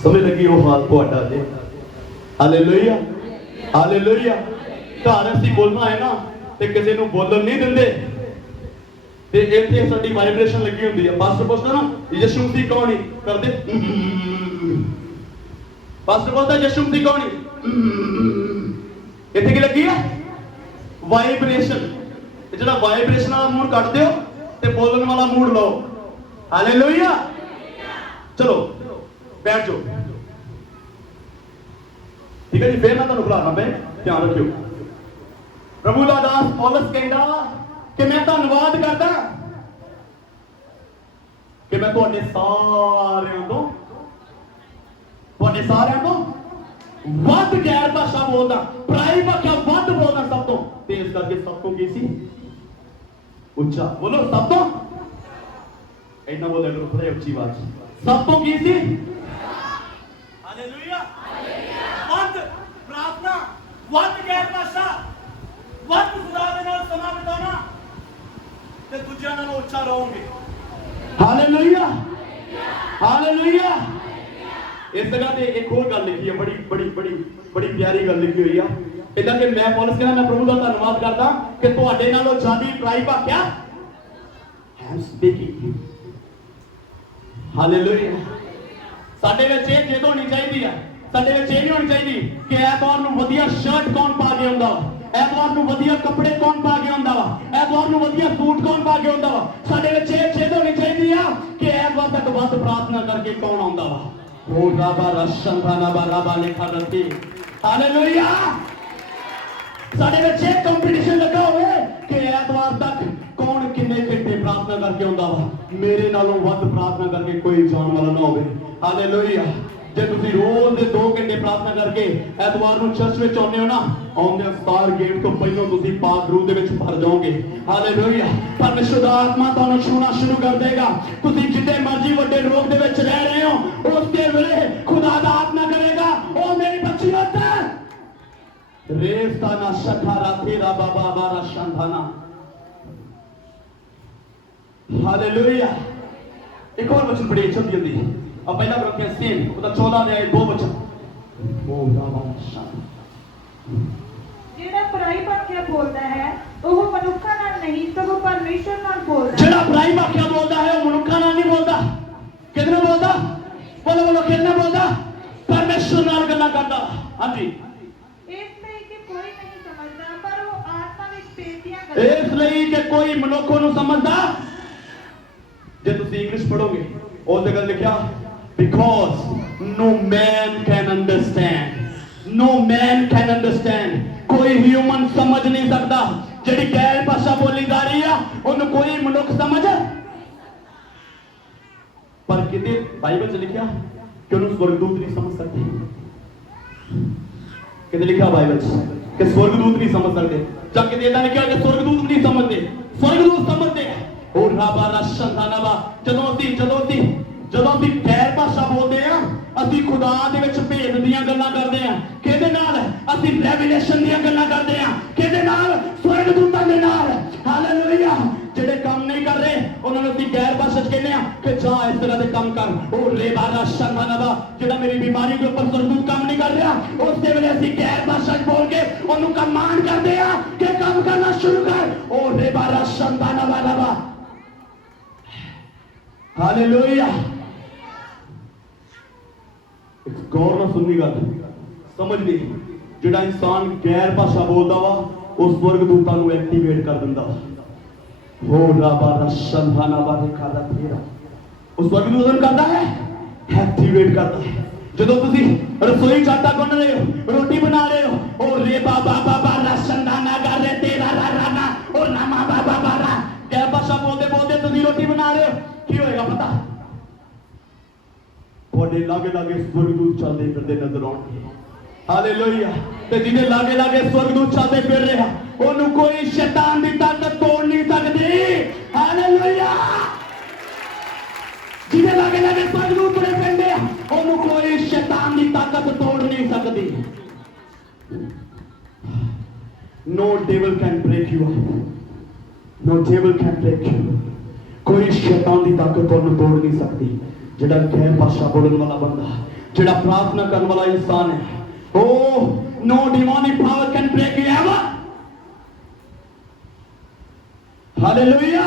ਸਮਝ ਲੱਗੀ ਉਹ ਹਾਲ ਤੁਹਾਡਾ ਤੇ। Hallelujah, hallelujah. ਘਰ ਅਸੀਂ ਬੋਲਣਾ ਹੈ ਨਾ ਤੇ ਕਿਸੇ ਨੂੰ ਬੋਲਣ ਨਹੀਂ ਦਿੰਦੇ ਤੇ ਇੱਥੇ ਸਾਡੀ ਵਾਈਬ੍ਰੇਸ਼ਨ ਲੱਗੀ ਹੁੰਦੀ ਹੈ। ਪਾਸਟਰ ਪੁੱਛਦਾ ਨਾ ਯਿਸੂ ਮਸੀਹ ਕੌਣ ਹੈ, ਕਰਦੇ ਪਾਸਟਰ ਪੁੱਛਦਾ ਯਿਸੂ ਮਸੀਹ ਕੌਣ ਹੈ, ਇੱਥੇ ਕੀ ਲੱਗੀ ਆ? ਵਾਈਬ੍ਰੇਸ਼ਨ। ਜਿਹੜਾ ਵਾਈਬ੍ਰੇਸ਼ਨ ਵਾਲਾ ਮੂਡ ਕੱਢ ਦਿਓ ਤੇ ਬੋਲਣ ਵਾਲਾ ਮੂਡ ਲਓ। ਹਾਲੇਲੂਇਆ। ਚਲੋ ਬੈਠ ਜਾਓ, ਠੀਕ ਹੈ ਜੀ। ਫੇਰ ਮੈਂ ਤੁਹਾਨੂੰ ਬੁਲਾਣਾ ਪਏ, ਧਿਆਨ ਰੱਖਿਓ। ਪ੍ਰਭੂ ਦਾ ਦਾਸ ਪੌਲਸ ਕਹਿੰਦਾ ਕਿ ਮੈਂ ਧੰਨਵਾਦ ਕਰਦਾ ਕਿ ਮੈਂ ਤੁਹਾਡੇ ਸਾਰਿਆਂ ਤੋਂ ਵੱਧ ਗੈਰ ਭਾਸ਼ਾ ਬੋਲਦਾ, ਪਰਾਈ ਭਾਸ਼ਾ ਵੱਧ ਬੋਲਦਾ ਸਭ ਤੋਂ। ਤੇ ਇਸ ਕਰਕੇ ਸਭ ਤੋਂ ਕੀ ਸੀ? ਉੱਚਾ ਬੋਲੋ, ਸਭ ਤੋਂ। ਇੰਨਾ ਬੋਲੇ ਕਰੋ ਥੋੜਾ ਉੱਚੀ ਆਵਾਜ਼। ਸਭ ਤੋਂ ਕੀ ਸੀ? ਹਾਲੇਲੂਇਆ। ਵੱਧ ਪ੍ਰਾਰਥਨਾ, ਵੱਧ ਗੈਰ ਭਾਸ਼ਾ, ਵੱਧ ਖੁਦਾ ਦੇ ਨਾਲ ਸਮਾਂ ਬਿਤਾਉਣਾ ਤੇ ਦੂਜਿਆਂ ਨਾਲ ਉੱਚਾ ਰਹੋਗੇ। Hallelujah, hallelujah. ਇਸ ਜਗ੍ਹਾ ਤੇ ਇੱਕ ਹੋਰ ਗੱਲ ਲਿਖੀ ਹੈ, ਬੜੀ ਪਿਆਰੀ ਗੱਲ ਲਿਖੀ ਹੋਈ ਆ। ਇਦਾਂ ਕਿ ਮੈਂ ਪੌਲਸ ਕਹਿੰਦਾ ਮੈਂ ਪ੍ਰਭੂ ਦਾ ਧੰਨਵਾਦ ਕਰਦਾ ਕਿ ਤੁਹਾਡੇ ਨਾਲੋਂ ਜ਼ਿਆਦਾ ਪ੍ਰਾਈ ਭਾਖਿਆ ਹੈ ਸਪੀਕਿੰਗ। ਹਾਲੇਲੂਇਆ। ਸਾਡੇ ਵਿੱਚ ਇਹ ਜਿੱਦ ਹੋਣੀ ਚਾਹੀਦੀ ਆ। ਸਾਡੇ ਵਿੱਚ ਇਹ ਨਹੀਂ ਹੋਣੀ ਚਾਹੀਦੀ ਕਿ ਐਤਵਾਰ ਨੂੰ ਵਧੀਆ ਸ਼ਰਟ ਕੌਣ ਪਾ ਕੇ ਆਉਂਦਾ ਵਾ, ਐਤਵਾਰ ਨੂੰ ਵਧੀਆ ਕੱਪੜੇ ਕੌਣ ਪਾ ਕੇ ਆਉਂਦਾ ਵਾ, ਐਤਵਾਰ ਨੂੰ ਵਧੀਆ ਸੂਟ ਕੌਣ ਪਾ ਕੇ ਆਉਂਦਾ ਵਾ। ਸਾਡੇ ਵਿੱਚ ਇਹ ਜਿੱਦ ਹੋਣੀ ਚਾਹੀਦੀ ਆ ਕਿ ਐਤਵਾਰ ਤੱਕ ਵੱਧ ਪ੍ਰਾਰਥਨਾ ਕਰਕੇ ਕੌਣ ਆਉਂਦਾ ਵਾ। ਉਹ ਰਾਬਾ ਰਸ਼ਨ ਰਾਬਾ ਰਾਬਾ ਲਿਖਾ ਰੱਖੀ। ਹਾਲੇਲੂਇਆ। ਸਾਡੇ ਵਿੱਚ ਇਹ ਕੰਪੀਟੀਸ਼ਨ ਲੱਗਾ ਹੋਵੇ ਕਿ ਐਤਵਾਰ ਤੱਕ ਕੌਣ ਕਿੰਨੇ ਘੰਟੇ ਪ੍ਰਾਰਥਨਾ ਕਰਕੇ ਆਉਂਦਾ ਵਾ। ਮੇਰੇ ਨਾਲੋਂ ਵੱਧ ਪ੍ਰਾਰਥਨਾ ਕਰਕੇ ਕੋਈ ਜਾਣ ਵਾਲਾ ਨਾ ਹੋਵੇ। ਹਾਲੇਲੂਇਆ। ਜੇ ਤੁਸੀਂ ਰੋਜ਼ ਦੇ 2 ਘੰਟੇ ਪ੍ਰਾਰਥਨਾ ਕਰਕੇ ਐਤਵਾਰ ਨੂੰ ਚਰਚ ਵਿੱਚ ਆਉਂਦੇ ਹੋ ਨਾ, ਆਉਂਦੇ ਸਾਰ ਗੇਟ ਤੋਂ ਪਹਿਲਾਂ ਤੁਸੀਂ ਪਾਕ ਰੂਹ ਦੇ ਵਿੱਚ ਭਰ ਜਾਓਗੇ। ਹਾਲੇਲੂਇਆ। ਪਰਮੇਸ਼ਰ ਦਾ ਆਤਮਾ ਤੁਹਾਨੂੰ ਛੂਣਾ ਸ਼ੁਰੂ ਕਰ ਦੇਗਾ। ਤੁਸੀਂ ਜਿੱਥੇ ਮਰਜ਼ੀ ਵੱਡੇ ਰੋਗ ਦੇ ਵਿੱਚ ਰਹਿ ਰਹੇ ਹੋ, ਉਸਦੇ ਵੇਲੇ ਖੁਦਾ ਦਾ ਆਤਮਾ ਕਰੇਗਾ, ਉਹ ਮੇਰੀ ਬੱਚੀ ਹੋਤਾ ਰੇਸਤਾ ਨਾ ਸ਼ਖਾਰਾ ਤੇਰਾ ਬਾਬਾ ਬਾਰਾ ਸ਼ੰਧਾਨਾ। ਹਾਲੇਲੂਇਆ। ਇੱਕ ਹੋਰ ਵਚਨ ਬੜੀ ਅੱਛੀ ਹੁੰਦੀ ਹੈ। अब पहला ग्रंथ 3 ਉਹਦਾ 14 ਦੇ ਆਇਤ 2 ਵਚਨ। ਜਿਹੜਾ ਪਰਾਈ ਭਾਖਿਆ ਬੋਲਦਾ ਹੈ ਉਹ ਮਨੁੱਖਾਂ ਨਾਲ ਨਹੀਂ ਸਗੋਂ ਪਰਮੇਸ਼ਰ ਨਾਲ ਬੋਲਦਾ ਹੈ। ਜਿਹੜਾ ਪਰਾਈ ਭਾਖਿਆ ਬੋਲਦਾ ਹੈ ਉਹ ਮਨੁੱਖਾਂ ਨਾਲ ਨਹੀਂ ਬੋਲਦਾ। ਕਿਹਦੇ ਨਾਲ ਬੋਲਦਾ? ਬੋਲੋ ਬੋਲੋ, ਕਿਹਦੇ ਨਾਲ ਬੋਲਦਾ? ਪਰਮੇਸ਼ਰ गल्लां करदा। हाँ जी, इसलिए कि कोई नहीं समझदा पर वो आत्मा विच बेदियां गल्लां इसलिए कि कोई मनुख नूं समझदा। जे तुसीं इंग्लिश पढ़ोगे उस जगह लिखिया because no man can understand, no man can understand, कोई ह्यूमन समझ नहीं सकता। ਜਿਹੜੀ ਗੈਰ ਭਾਸ਼ਾ ਬੋਲੀ ਜਾ ਰਹੀ ਆ ਉਹਨੂੰ ਕੋਈ ਮਨੁੱਖ ਸਮਝ, ਪਰ ਕਿਤੇ ਬਾਈਬਲ 'ਚ ਲਿਖਿਆ ਕਿ ਉਹਨੂੰ ਸਵਰਗਦੂਤ ਨਹੀਂ ਸਮਝ ਸਕਦੇ। ਕਿਤੇ ਲਿਖਿਆ ਬਾਈਬਲ 'ਚ ਕਿ ਸਵਰਗਦੂਤ ਨਹੀਂ ਸਮਝ ਸਕਦੇ, ਜਾਂ ਕਿਤੇ ਇਦਾਂ ਲਿਖਿਆ ਕਿ ਸਵਰਗਦੂਤ ਨਹੀਂ ਸਮਝਦੇ, ਸਵਰਗਦੂਤ ਸਮਝਦੇ ਆ। ਉਹ ਰਾਬਾ ਰਸ਼ੰਦਾਨਵਾ ਜਦੋਂ ਅਸੀਂ ਗੈਰ ਭਾਸ਼ਾ ਬੋਲਦੇ ਆ, ਅਸੀਂ ਖੁਦਾ ਦੇ ਵਿੱਚ ਭੇਦ ਦੀਆਂ ਗੱਲਾਂ ਕਰਦੇ ਆ। ਕਿਹਦੇ ਨਾਲ? ਅਸੀਂ ਰੈਵੀਲੇਸ਼ਨ ਦੀਆਂ ਗੱਲਾਂ ਕਰਦੇ ਆ। ਕਿਹਦੇ ਨਾਲ? ਸਵਰਗਦੂਤਾਂ ਦੇ ਨਾਲ। ਹਾਲੇਲੂਇਆ। ਜਿਹੜੇ ਕੰਮ ਨਹੀਂ ਕਰ ਰਹੇ ਉਹਨਾਂ ਨੂੰ ਅਸੀਂ ਗੈਰ ਭਾਸ਼ਾ 'ਚ ਕਹਿੰਦੇ ਆ ਕਿ ਜਾ ਇਸ ਤਰ੍ਹਾਂ ਦੇ ਕੰਮ ਕਰ। ਉਹ ਰੇਬਾ ਰਸ਼ੰਦਾਨਵਾ ਜਿਹੜਾ ਮੇਰੀ ਬਿਮਾਰੀ ਦੇ ਉੱਪਰ ਸਵਰਗਦੂਤ ਕੰਮ ਨਹੀਂ ਕਰ ਰਿਹਾ, ਉਸੇ ਵੇਲੇ ਅਸੀਂ ਗੈਰ ਭਾਸ਼ਾ 'ਚ ਬੋਲ ਕੇ ਉਹਨੂੰ ਕਮਾਂਡ ਕਰਦੇ ਆ ਕਿ ਕੰਮ ਕਰਨਾ ਸ਼ੁਰੂ ਕਰ। ਉਹ ਰੇਬਾ ਰਸ਼ੰਦਾਨਵਾ। ਹਾਲੇਲੂਇਆ। गौर ना सुननी गल समझ गई। जिहड़ा इंसान गैर भाषा बोलता वा उस स्वर्गदूतां नूं एक्टिवेट कर दिंदा। हो राबा रशंधाना बारे खादा तेरा उस स्वर्गदूतां करदा है, एक्टिवेट करदा है। जदों तुसीं रसोई च आटा गुन रहे हो, रोटी बना रहे हो, ओ रे बाबा बाबा रशंधाना गा रे तेरा राना ओ नामा बाबा बारा गैर भाषा बोलते बोलते तुसीं रोटी बना रहे हो, की होएगा पता? ਤੁਹਾਡੇ ਲਾਗੇ ਲਾਗੇ ਸਵਰਗਦੂਤ ਚੱਲਦੇ ਫਿਰਦੇ ਨਜ਼ਰ ਆਉਣਗੇ। ਹਾਲੇਲੂਇਆ। ਤੇ ਜਿਹਦੇ ਲਾਗੇ ਲਾਗੇ ਸਵਰਗਦੂਤ ਚੱਲਦੇ ਫਿਰ ਰਿਹਾ ਉਹਨੂੰ ਕੋਈ ਸ਼ੈਤਾਨ ਦੀ ਤਾਕਤ ਤੋੜ ਨਹੀਂ ਸਕਦੀ। ਹਾਲੇਲੂਇਆ। ਜਿਹਦੇ ਲਾਗੇ ਲਾਗੇ ਸਵਰਗਦੂਤ ਤੁਰੇ ਫਿਰਦੇ ਆ ਉਹਨੂੰ ਕੋਈ ਸ਼ੈਤਾਨ ਦੀ ਤਾਕਤ ਤੋੜ ਨਹੀਂ ਸਕਦੀ। No devil can break you up. No devil can break you. कोई शैतान की ताकत ਤੁਹਾਨੂੰ ਤੋੜ नहीं सकती। ਜਿਹੜਾ ਗੈਰ ਭਾਸ਼ਾ ਬੋਲਣ ਵਾਲਾ ਬੰਦਾ, ਜਿਹੜਾ ਪ੍ਰਾਰਥਨਾ ਕਰਨ ਵਾਲਾ ਇਨਸਾਨ ਹੈ, oh no demonic power can break you ever. Hallelujah.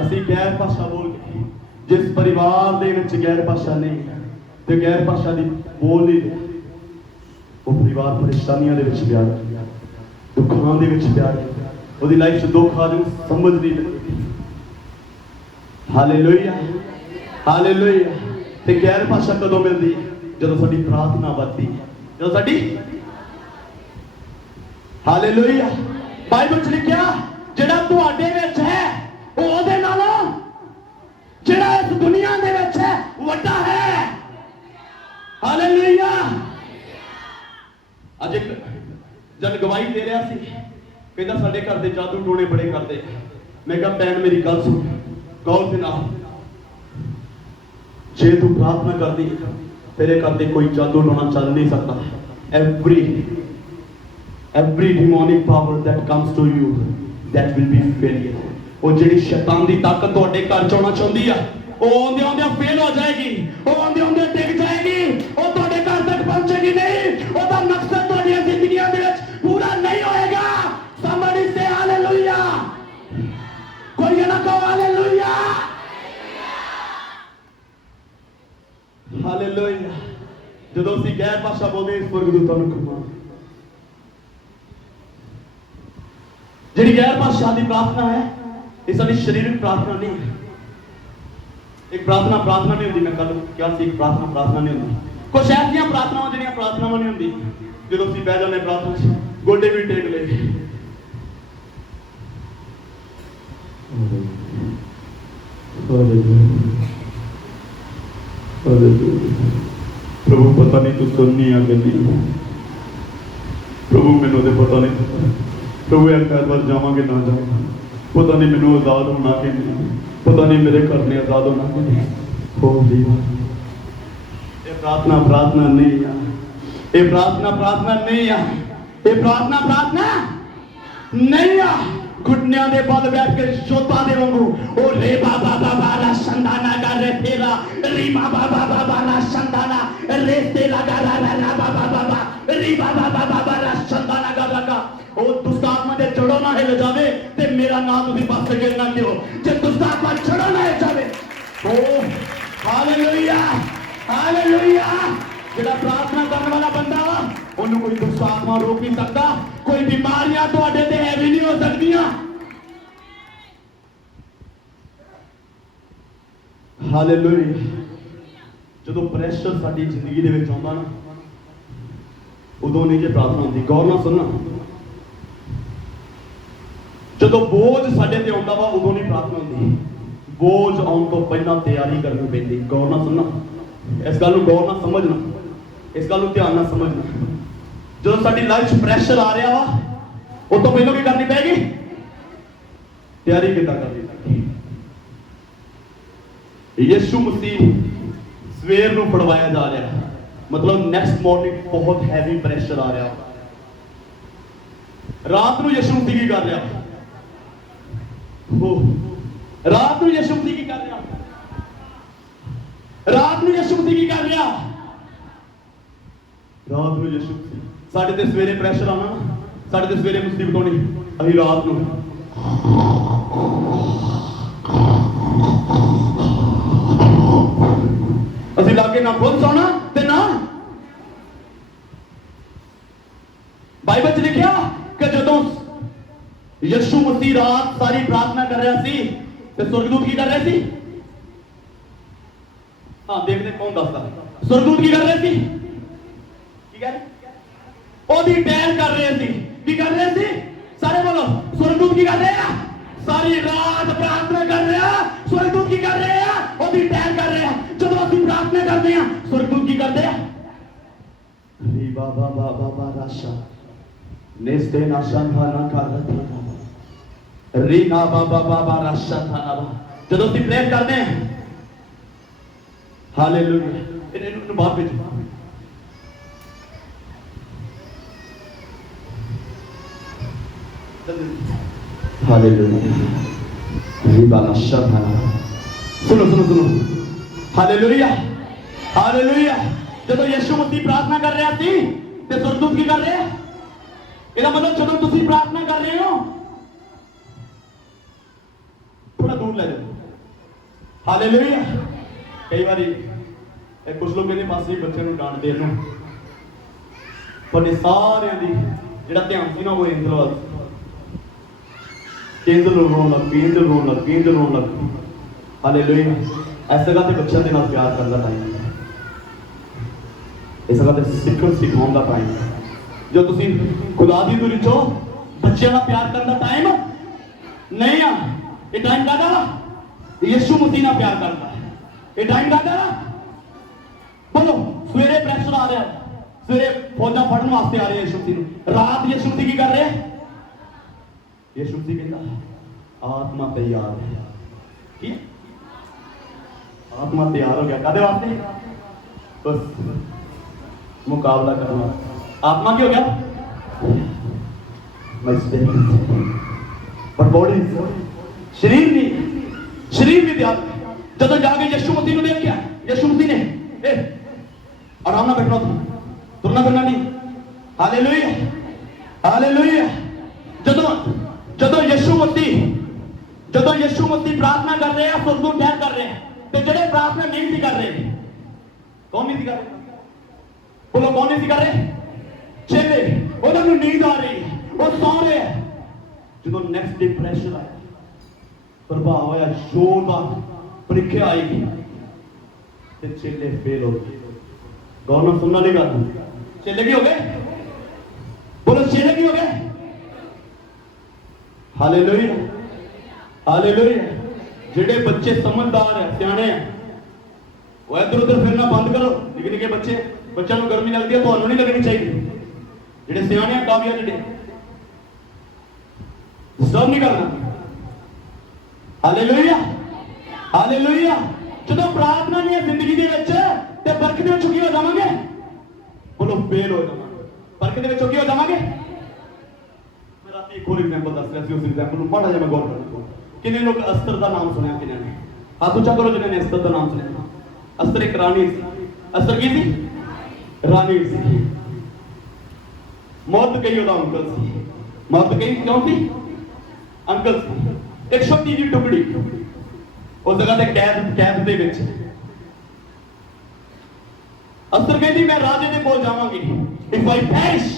ਅਸੀਂ ਗੈਰ ਭਾਸ਼ਾ ਬੋਲ ਕੇ ਜਿਸ ਪਰਿਵਾਰ ਦੇ ਵਿੱਚ ਗੈਰ ਭਾਸ਼ਾ ਨਹੀਂ ਤੇ ਗੈਰ ਭਾਸ਼ਾ ਦੀ ਬੋਲ ਨਹੀਂ ਰਿਹਾ, ਉਹ ਪਰਿਵਾਰ ਪਰੇਸ਼ਾਨੀਆਂ ਦੇ ਵਿੱਚ ਪਿਆ ਹੈ, ਦੁੱਖਾਂ ਦੇ ਵਿੱਚ ਪਿਆ ਹੈ, ਉਹਦੀ ਲਾਈਫ 'ਚ ਦੁੱਖ ਆ ਜਾਊ, ਸਮਝ ਨਹੀਂ ਲੱਗਦੀ। ਹਾਲੇਲੂਇਆ। ਹਾਲੇਲੂਇਆ। ਤੇ ਗੈਰ ਭਾਸ਼ਾ ਕਦੋਂ ਮਿਲਦੀ? ਜਦੋਂ ਸਾਡੀ ਪ੍ਰਾਰਥਨਾ ਵੱਧਦੀ, ਜਦੋਂ ਸਾਡੀ ਹਾਲੇਲੂਇਆ। ਬਾਈਬਲ 'ਚ ਲਿਖਿਆ ਜਿਹੜਾ ਤੁਹਾਡੇ ਵਿੱਚ ਹੈ ਉਹ ਉਹਦੇ ਨਾਲੋਂ ਜਿਹੜਾ ਇਸ ਦੁਨੀਆ ਦੇ ਵਿੱਚ ਹੈ ਵੱਡਾ ਹੈ। ਹਾਲੇਲੂਇਆ। ਅੱਜ ਇੱਕ ਜਨ ਗਵਾਹੀ ਦੇ ਰਿਹਾ ਸੀ, ਕਹਿੰਦਾ ਸਾਡੇ ਘਰ ਦੇ ਜਾਦੂ ਟੋਣੇ ਬੜੇ ਕਰਦੇ। ਮੈਂ ਕਿਹਾ ਭੈਣ ਮੇਰੀ ਗੱਲ ਸੁਣ ਗੌਰ ਦੇ ਨਾਲ, ਜੇ ਤੂੰ ਪ੍ਰਾਰਥਨਾ ਕਰਦੀ ਤੇਰੇ ਘਰ ਦੇ ਕੋਈ ਜਾਦੂ ਟੋਣਾ ਚੱਲ ਨਹੀਂ ਸਕਦਾ। every demonic power that comes to you that will be failure. ਉਹ ਜਿਹੜੀ ਸ਼ੈਤਾਨ ਦੀ ਤਾਕਤ ਤੁਹਾਡੇ ਘਰ ਚ ਆਉਣਾ ਚਾਹੁੰਦੀ ਆ ਉਹ ਆਉਂਦੇ ਆਉਂਦੇ ਫੇਲ ਹੋ ਜਾਏਗੀ, ਉਹ ਆਉਂਦੇ ਆਉਂਦੇ ਡਿੱਗ ਜਾਏਗੀ, ਉਹ ਤੁਹਾਡੇ ਘਰ ਤੱਕ ਪਹੁੰਚੇਗੀ ਨਹੀਂ। ਉਹਦਾ ਮਕਸਦ ਤੁਹਾਡੀਆਂ ਜ਼ਿੰਦਗੀਆਂ ਦੇ ਵਿੱਚ ਪੂਰਾ ਨਹੀਂ ਹੋਏਗਾ। somebody say hallelujah। ਕੋਈ ਨਾ ਕਹੋ hallelujah। ਹਾਲੇਲੂਇਆ। ਜਦੋਂ ਅਸੀਂ ਗੈਰ ਭਾਸ਼ਾ ਬੋਲਦੇ ਸਵਰਗਦੂਤਾਂ ਨੂੰ ਕਮਾਂ। ਜਿਹੜੀ ਗੈਰ ਭਾਸ਼ਾ ਦੀ ਪ੍ਰਾਰਥਨਾ ਹੈ ਇਹ ਸਾਡੀ ਸਰੀਰਕ ਪ੍ਰਾਰਥਨਾ ਨਹੀਂ ਹੈ। ਇੱਕ ਪ੍ਰਾਰਥਨਾ ਨਹੀਂ ਹੁੰਦੀ। ਮੈਂ ਕੱਲ ਕਿਹਾ ਸੀ ਇੱਕ ਪ੍ਰਾਰਥਨਾ ਨਹੀਂ ਹੁੰਦੀ। ਕੁਝ ਐਸੀਆਂ ਪ੍ਰਾਰਥਨਾਵਾਂ ਜਿਹੜੀਆਂ ਪ੍ਰਾਰਥਨਾਵਾਂ ਨਹੀਂ ਹੁੰਦੀ। ਜਦੋਂ ਅਸੀਂ ਬਹਿ ਜਾਂਦੇ ਪ੍ਰਾਰਥਨਾ 'ਚ ਗੋਡੇ ਵੀ ਟੇਕ ਲਏ, प्रभु पता नहीं तू सुननी आ गई प्रभु मैनू तो पता नहीं प्रभु एक बार जावांगे ना जावां पता नहीं मैनू आजाद होना कि नहीं पता नहीं मेरे घर ने आजाद होना कि नहीं हो दिया। ये प्रार्थना नहीं आ, ये प्रार्थना नहीं आ, ये प्रार्थना नहीं आ। घुटनियां दे बल बैठ के जोता दे वांगू ओ रे बाबा बाबा रा संदाना गा रे तेरा री बाबा बाबा रा संदाना रे तेरा गा रा रा बाबा बाबा री बाबा बाबा रा संदाना गा गा ओ दुष्ट आत्मा दे जड़ों ना हिल जावे ते मेरा नाम तुसी पास गिरना क्यों जे दुष्ट आत्मा जड़ों ना हिल जावे। ओ हालेलुया हालेलुया। जेड़ा प्रार्थना करने वाला आत्मा रोक नहीं सकता, कोई बीमारियां तुहाडे ते हैवी नहीं हो सकदियां। हालेलुया। ਜਦੋਂ ਪ੍ਰੈਸ਼ਰ ਸਾਡੀ ਜ਼ਿੰਦਗੀ ਦੇ ਵਿੱਚ ਆਉਂਦਾ ਨਾ, ਉਦੋਂ ਨਹੀਂ ਜੇ ਪ੍ਰਾਰਥਨਾ ਹੁੰਦੀ। ਗੌਰ ਨਾਲ ਸੁਣਨਾ, ਜਦੋਂ ਬੋਝ ਸਾਡੇ ਤੇ ਆਉਂਦਾ ਵਾ ਉਦੋਂ ਨਹੀਂ ਪ੍ਰਾਰਥਨਾ ਹੁੰਦੀ। ਬੋਝ ਆਉਣ ਤੋਂ ਪਹਿਲਾਂ ਤਿਆਰੀ ਕਰਨੀ ਪੈਂਦੀ। ਗੌਰ ਨਾਲ ਸੁਣਨਾ, ਇਸ ਗੱਲ ਨੂੰ ਗੌਰ ਨਾਲ ਸਮਝਣਾ, ਇਸ ਗੱਲ ਨੂੰ ਧਿਆਨ ਨਾਲ ਸਮਝਣਾ। ਜਦੋਂ ਸਾਡੀ ਲਾਈਫ 'ਚ ਪ੍ਰੈਸ਼ਰ ਆ ਰਿਹਾ ਵਾ, ਉਹ ਤੋਂ ਪਹਿਲਾਂ ਕੀ ਕਰਨੀ ਪੈਗੀ? ਤਿਆਰੀ ਕਿੱਦਾਂ ਕਰਨੀ ਪੈਗੀ? ਯਿਸੂ ਮਸੀਹ ਸਵੇਰ ਨੂੰ ਫੜਵਾਇਆ ਜਾ ਰਿਹਾ, ਮਤਲਬ ਨੈਕਸਟ ਮਾਰਨਿੰਗ ਬਹੁਤ ਹੈਵੀ ਪ੍ਰੈਸ਼ਰ ਆ ਰਿਹਾ। ਰਾਤ ਨੂੰ ਯਿਸੂ ਮਸੀਹ ਕੀ ਕਰ ਰਿਹਾ? ਰਾਤ ਨੂੰ ਯਿਸੂ ਮਸੀਹ ਕੀ ਕਰ ਰਿਹਾ? ਰਾਤ ਨੂੰ ਯਿਸੂ ਮਸੀਹ ਕੀ ਕਰ ਰਿਹਾ? ਰਾਤ ਨੂੰ ਯਿਸੂ ਮਸੀਹ, ਸਾਡੇ ਤੇ ਸਵੇਰੇ ਪ੍ਰੈਸ਼ਰ ਆਉਣਾ ਨਾ, ਸਾਡੇ ਤੇ ਸਵੇਰੇ ਮੁਸੀਬਤ ਆਉਣੀ, ਅਸੀਂ ਰਾਤ ਨੂੰ ਅਸੀਂ ਲਾਗੇ ਨਾ ਖੁਦ ਸੌਣਾ ਤੇ ਨਾ। ਬਾਈਬਲ 'ਚ ਲਿਖਿਆ ਕਿ ਜਦੋਂ ਯਿਸੂ ਮਸੀਹ ਰਾਤ ਸਾਰੀ ਪ੍ਰਾਰਥਨਾ ਕਰ ਰਿਹਾ ਸੀ ਤੇ ਸੁਰਗਦੂਤ ਕੀ ਕਰ ਰਹੇ ਸੀ? ਹਾਂ, ਦੇਖਦੇ ਕੌਣ ਦੱਸਦਾ। ਸੁਰਗਦੂਤ ਕੀ ਕਰ ਰਹੇ ਸੀ? ਕੀ ਕਰ ਰਹੇ? ਉਹਦੀ ਟਹਿਲ ਕਰ ਰਹੇ ਸੀ। ਕੀ ਕਰ ਰਹੇ ਸੀ? ਸਾਰੇ ਬੋਲੋ, ਸੁਰਗਦੂਤ ਕੀ ਕਰ ਰਹੇ ਆ? ਸਾਰੀ ਰਾਤ ਪ੍ਰਾਰਥਨਾ ਕਰ ਰਿਹਾ। ਸੁਰਗਦੂਤ ਕੀ ਕਰ ਰਹੇ ਆ? ਉਹਦੀ ਟਹਿਲ ਕਰ ਰਹੇ ਆ। ਜਦੋਂ ਅਸੀਂ ਪ੍ਰਾਰਥਨਾ ਕਰਦੇ ਆ, ਸੁਰਗਦੂਤ ਕੀ ਕਰਦੇ ਆ? ਰੀ ਬਾਬਾ ਬਾਬਾ ਬਾਰਾਸ਼ਾ ਨੇਸਤੇ ਨਾਸ਼ਾਂਧਾ ਨਾ ਕਰਦਾ ਰੀ ਨਾ ਬਾਬਾ ਬਾਬਾ ਰਾਸ਼ਾ ਥਾਨਾ। ਜਦੋਂ ਅਸੀਂ ਪ੍ਰੇਅਰ ਕਰਦੇ ਆ, ਹਾਲੇਲੂਇਆ, ਇਹਨੂੰ ਬਾਹਰ ਭੇਜੋ। ਹਾਲੇਲੂਇਆ, ਰੀ ਬਾਬਾ ਰਾਸ਼ਾ ਥਾਨਾ। ਸੁਣੋ ਸੁਣੋ ਸੁਣੋ, ਹਾਲੇਲੂਇਆ ਹਾਲੇਲੂਇਆ। ਜਦੋਂ ਯਿਸੂ ਮਸੀਹ ਪ੍ਰਾਰਥਨਾ ਕਰ ਰਿਹਾ ਸੀ ਤੇ ਸੁਰਗਦੂਤ ਕੀ ਕਰ ਰਹੇ ਆ? ਇਹਦਾ ਮਤਲਬ ਜਦੋਂ ਤੁਸੀਂ ਪ੍ਰਾਰਥਨਾ ਕਰ ਰਹੇ ਹੋ, ਥੋੜਾ ਦੂਰ ਲੈ ਜਾਓ। ਹਾਲੇਲੂਇਆ। ਕਈ ਵਾਰੀ ਕੁਝ ਲੋਕ ਕਹਿੰਦੇ ਮਾਸੀ ਬੱਚਿਆਂ ਨੂੰ ਡਾਂਟਦੇ ਇਹਨੂੰ, ਪਰ ਸਾਰਿਆਂ ਦੀ ਜਿਹੜਾ ਧਿਆਨ ਸੀ ਨਾ ਉਹ ਇੰਦਰ ਵੱਲ। ਕੇਂਦਰ ਰੋਣ ਲੱਗ, ਕੇਂਦਰ ਰੋਣ ਲੱਗ, ਕੇਂਦਰ ਰੋਣ ਲੱਗ। ਹਾਲੇਲੂਇਆ। ਇਸ ਜਗ੍ਹਾ ਤੇ ਬੱਚਿਆਂ ਦੇ ਨਾਲ ਪਿਆਰ ਕਰਨ ਦਾ ਟਾਈਮ ਹੈ। ਇਸ ਜਗ੍ਹਾ ਤੇ ਸਿਖਾਉਣ ਦਾ ਟਾਈਮ ਹੈ। ਜੋ ਤੁਸੀਂ ਖੁਦਾ ਦੀ ਦੂਰੀ ਚੋਂ ਬੱਚਿਆਂ ਨਾਲ ਪਿਆਰ ਕਰਨ ਦਾ ਟਾਈਮ ਨਹੀਂ ਆ। ਇਹ ਟਾਈਮ ਕਾਹਦਾ ਵਾ? ਯਿਸੂ ਮਸੀਹ ਨਾਲ ਪਿਆਰ ਕਰਨ ਦਾ। ਇਹ ਟਾਈਮ ਕਾਹਦਾ ਵਾ? ਬੋਲੋ, ਸਵੇਰੇ ਪ੍ਰੈਸ਼ਰ ਆ ਰਿਹਾ, ਸਵੇਰੇ ਫੌਜਾਂ ਫੜਨ ਵਾਸਤੇ ਆ ਰਹੇ ਯਿਸੂ ਮਸੀਹ ਨੂੰ। ਰਾਤ ਯਿਸੂ ਮਸੀਹ ਕੀ ਕਰ ਰਹੇ? ਯਿਸੂ ਮਸੀਹ ਕਹਿੰਦਾ ਆਤਮਾ ਤਿਆਰ ਹੈ। ਕੀ? आत्मा तैयार हो गया कादे वास्ते? बस मुकाबला करना। आत्मा क्या हो गया? पर बॉडी, शरीर नहीं, शरीर भी तैयार। जब जाके यीशु मसीह को देख क्या यीशु मसीह ने आराम ना बैठना, तुरना फिरना नहीं। Hallelujah hallelujah. जब यीशु मसीह प्रार्थना कर रहे हैं, सुरगदूत ठहर कर रहे हैं, तो ਜਿਹੜੇ ਪ੍ਰਾਰਥਨਾ ਨਹੀਂ ਸੀ ਕਰ ਰਹੇ, ਕੌਣ ਨਹੀਂ ਸੀ ਕਰ ਰਹੇ? ਬੋਲੋ, ਕੌਣ ਨਹੀਂ ਸੀ ਕਰ ਰਹੇ? ਚੇਲੇ। ਉਹਨਾਂ ਨੂੰ ਨੀਂਦ ਆ ਰਹੀ ਹੈ, ਉਹ ਸੌਂ ਰਹੇ ਹੈ। ਜਦੋਂ ਨੈਕਸਟ ਡੇ ਪ੍ਰੈਸ਼ਰ ਆਇਆ, ਪ੍ਰਭਾਵ ਹੋਇਆ, ਜ਼ੋਰਦਾਰ ਪ੍ਰੀਖਿਆ ਆਈ ਤੇ ਚੇਲੇ ਫੇਲ ਹੋ ਗਏ। ਗੌਰ ਨਾਲ ਸੁਣਨਾ ਨਹੀਂ ਗੱਲ। ਚੇਲੇ ਕੀ ਹੋ ਗਏ? ਬੋਲੋ, ਚੇਲੇ ਕੀ ਹੋ ਗਏ? Hallelujah hallelujah. ਜਿਹੜੇ ਬੱਚੇ ਸਮਝਦਾਰ ਹੈ, ਸਿਆਣੇ ਹੈ, ਉਹ ਇੱਧਰ ਉੱਧਰ ਫਿਰਨਾ ਬੰਦ ਕਰੋ। ਨਿੱਕੇ ਨਿੱਕੇ ਬੱਚਿਆਂ ਨੂੰ ਗਰਮੀ ਲੱਗਦੀ ਹੈ, ਤੁਹਾਨੂੰ ਨਹੀਂ ਲੱਗਣੀ ਚਾਹੀਦੀ। ਜਿਹੜੇ ਸਿਆਣੇ ਆ, ਕਾਮਯਾਬ ਜਿਹੜੇ ਸਭ ਨਹੀਂ ਕਰਨਾ। Hallelujah hallelujah. ਜਦੋਂ ਪ੍ਰਾਰਥਨਾ ਨਹੀਂ ਹੈ ਜ਼ਿੰਦਗੀ ਦੇ ਵਿੱਚ ਤੇ ਬਰਕਤ ਦੇ ਵਿੱਚ ਕੀ ਹੋ ਜਾਵਾਂਗੇ? ਬੋਲੋ, ਫੇਲ ਹੋ ਜਾਵਾਂਗੇ। ਬਰਕਤ ਦੇ ਵਿੱਚ ਕੀ ਹੋ ਜਾਵਾਂਗੇ? ਮੈਂ ਰਾਤੀ ਇੱਕ ਹੋਰ ਐਗਜ਼ਾਮਪਲ ਦੱਸ ਰਿਹਾ ਸੀ, ਉਸ ਐਗਜ਼ਾਮਪਲ ਨੂੰ ਮਾੜਾ ਜਿਹਾ ਮੈਂ ਗੌਰ ਕਰਦਾ। किन्ने लोग अस्तर का नाम सुना? किन्ने ने हाथ ऊंचा करो जिन्होंने अस्तर का नाम सुना। अस्तर एक रानी थी। अस्तर की थी? रानी थी। मौत कही ਉਹਦਾ अंकल सी। मौत कही क्यों थी? अंकल सी। एक छोटी जी टुकड़ी उस जगह ते कैद ਦੇ ਵਿੱਚ। अस्तर कहती मैं राजे ਦੇ ਕੋਲ ਜਾਵਾਂਗੀ। If I perish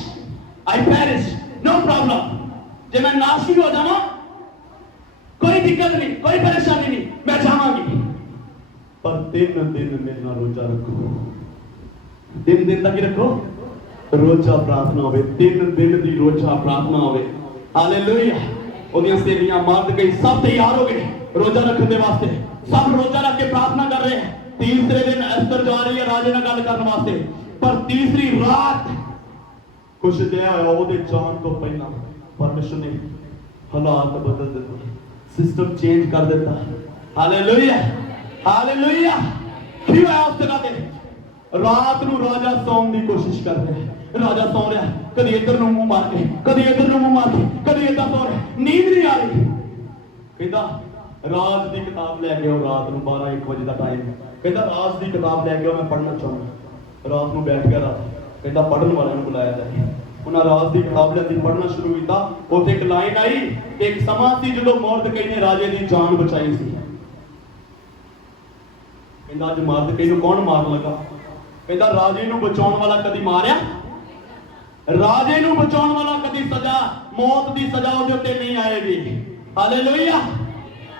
I perish, no problem. जे मैं नाश भी हो जावा, कोई दिक्कत नहीं, कोई परेशानी नहीं, मैं जावांगी, पर 3 दिन मेरे नाल रोजा रखो। 3 दिन तक रखो, रोजा प्रार्थना होवे, 3 दिन दी रोजा प्रार्थना होवे। हालेलुया। ओदियां सहेलियां मर्द गई सब तैयार हो गए रोजा रखने के वास्ते, सब रोजा रख के प्रार्थना कर रहे हैं। तीसरे दिन एस्तर जा रही है राजे नाल गल करने वास्ते, पर तीसरी रात कुछ दिया ओदे जान तो पहला परमेश्वर ने हालात बदल दिते, सिस्टम चेंज कर दिता। Hallelujah, hallelujah. की होया उस जगह ते रात नूं राजा सौन की कोशिश कर रहा है, राजा सौ रहा, कभी इधर नूं मुंह मार के, कभी इधर नूं मुंह मार के, कभी इधर सौ रहा, नींद नहीं आ रही। कहता राज की किताब लैके आओ, रात नूं 12-1 बजे का टाइम, कहता राज की किताब लैके आओ, मैं पढ़ना चाहूँगा। रात नूं बैठ गया रात, कहता पढ़न वाले बुलाया जाए, उन्हें राज की किताब लिया, पढ़ना शुरू किया। उत्थे एक लाइन आई, एक समा सी जो मोरदकई ने राजे की जान बचाई सी। कहता अज मोरदकई नूं कौन मारन लगा? कहता राजे नूं बचाउण वाला कदी मारिया? राजे नूं बचाउण वाला कदी सजा, मौत की सजा उहदे उत्ते नहीं आएगी। Hallelujah,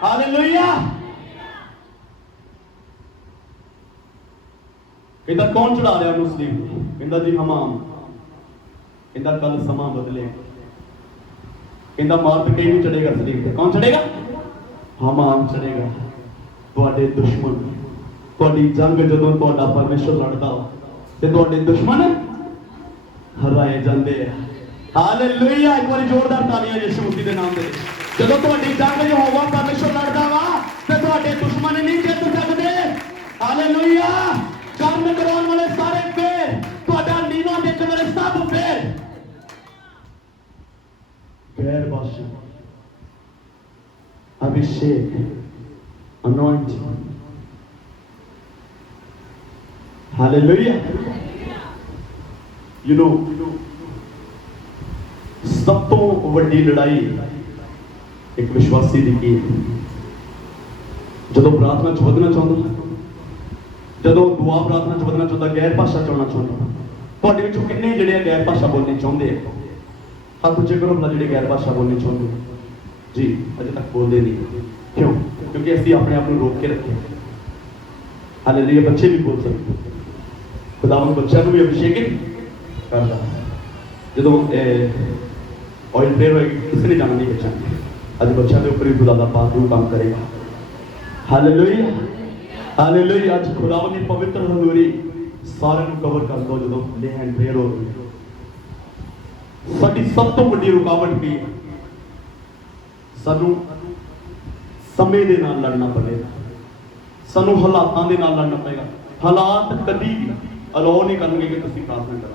hallelujah. कहता कौन चढ़ा रहा मुस्लिम? कहता जी हमाम। कहता कल समा बदले, कहता मोरदकई नूं चढ़ेगा सलीब ते। कौन चढ़ेगा? हमाम चढ़ेगा। तुहाडे दुश्मन, तुहाडी जंग जदों तुहाडा परमेश्वर लड़दा ते तुहाडे दुश्मन हराए जाते हैं। हालेलुया। एक बार जोरदार तालियां यीशु मसीह के नाम से। जदों तुहाडी जंग यहोवा परमेश्वर लड़दा वा ते तुहाडे दुश्मन नहीं जित सकते। हालेलुया। काम कराने वाले सारे फेर, तुहाडा नीवा देखने वाले सब फेर। गैर बादशाह, अभिषेक, अनॉइंटिंग। हालेलुया। यू नो सब तो वड्डी लड़ाई एक विश्वासी की जो प्रार्थना च वधना चाहता, जो दुआ प्रार्थना च वधना चाहता, गैर भाषा चाहना चाहता। तुहाडे विचों किन्ने जिहड़े गैर भाषा बोलनी चाहते हैं? हाथ उच्चे करो भला जिहड़े गैर भाषा बोलनी चाहते जी। अजे तक बोलते नहीं, क्यों? क्योंकि असीं अपने आप को रोक के रखे। हालेलुया। बच्चे भी बोल सकते, खुदावंद बच्चों को भी अभिषेकित करता। जो ऑयल प्रेयर होएगी, किसी ने जाना नहीं बच्चा, अज बच्चों के ऊपर भी खुदा दा पाक रूह काम करेगा। Hallelujah, hallelujah. अज खुदावंद की पवित्र हजूरी सारे को कवर कर दो। जो ले हैंड प्रेयर हो रही है, साडी सब तो बड़ी रुकावट की है, सानू समय दे नाल लड़ना पड़ेगा, सानू हालातां दे नाल लड़ना पड़ेगा। हालात कभी भी अलाउ नहीं करेंगे कि तुसीं प्रार्थना करो।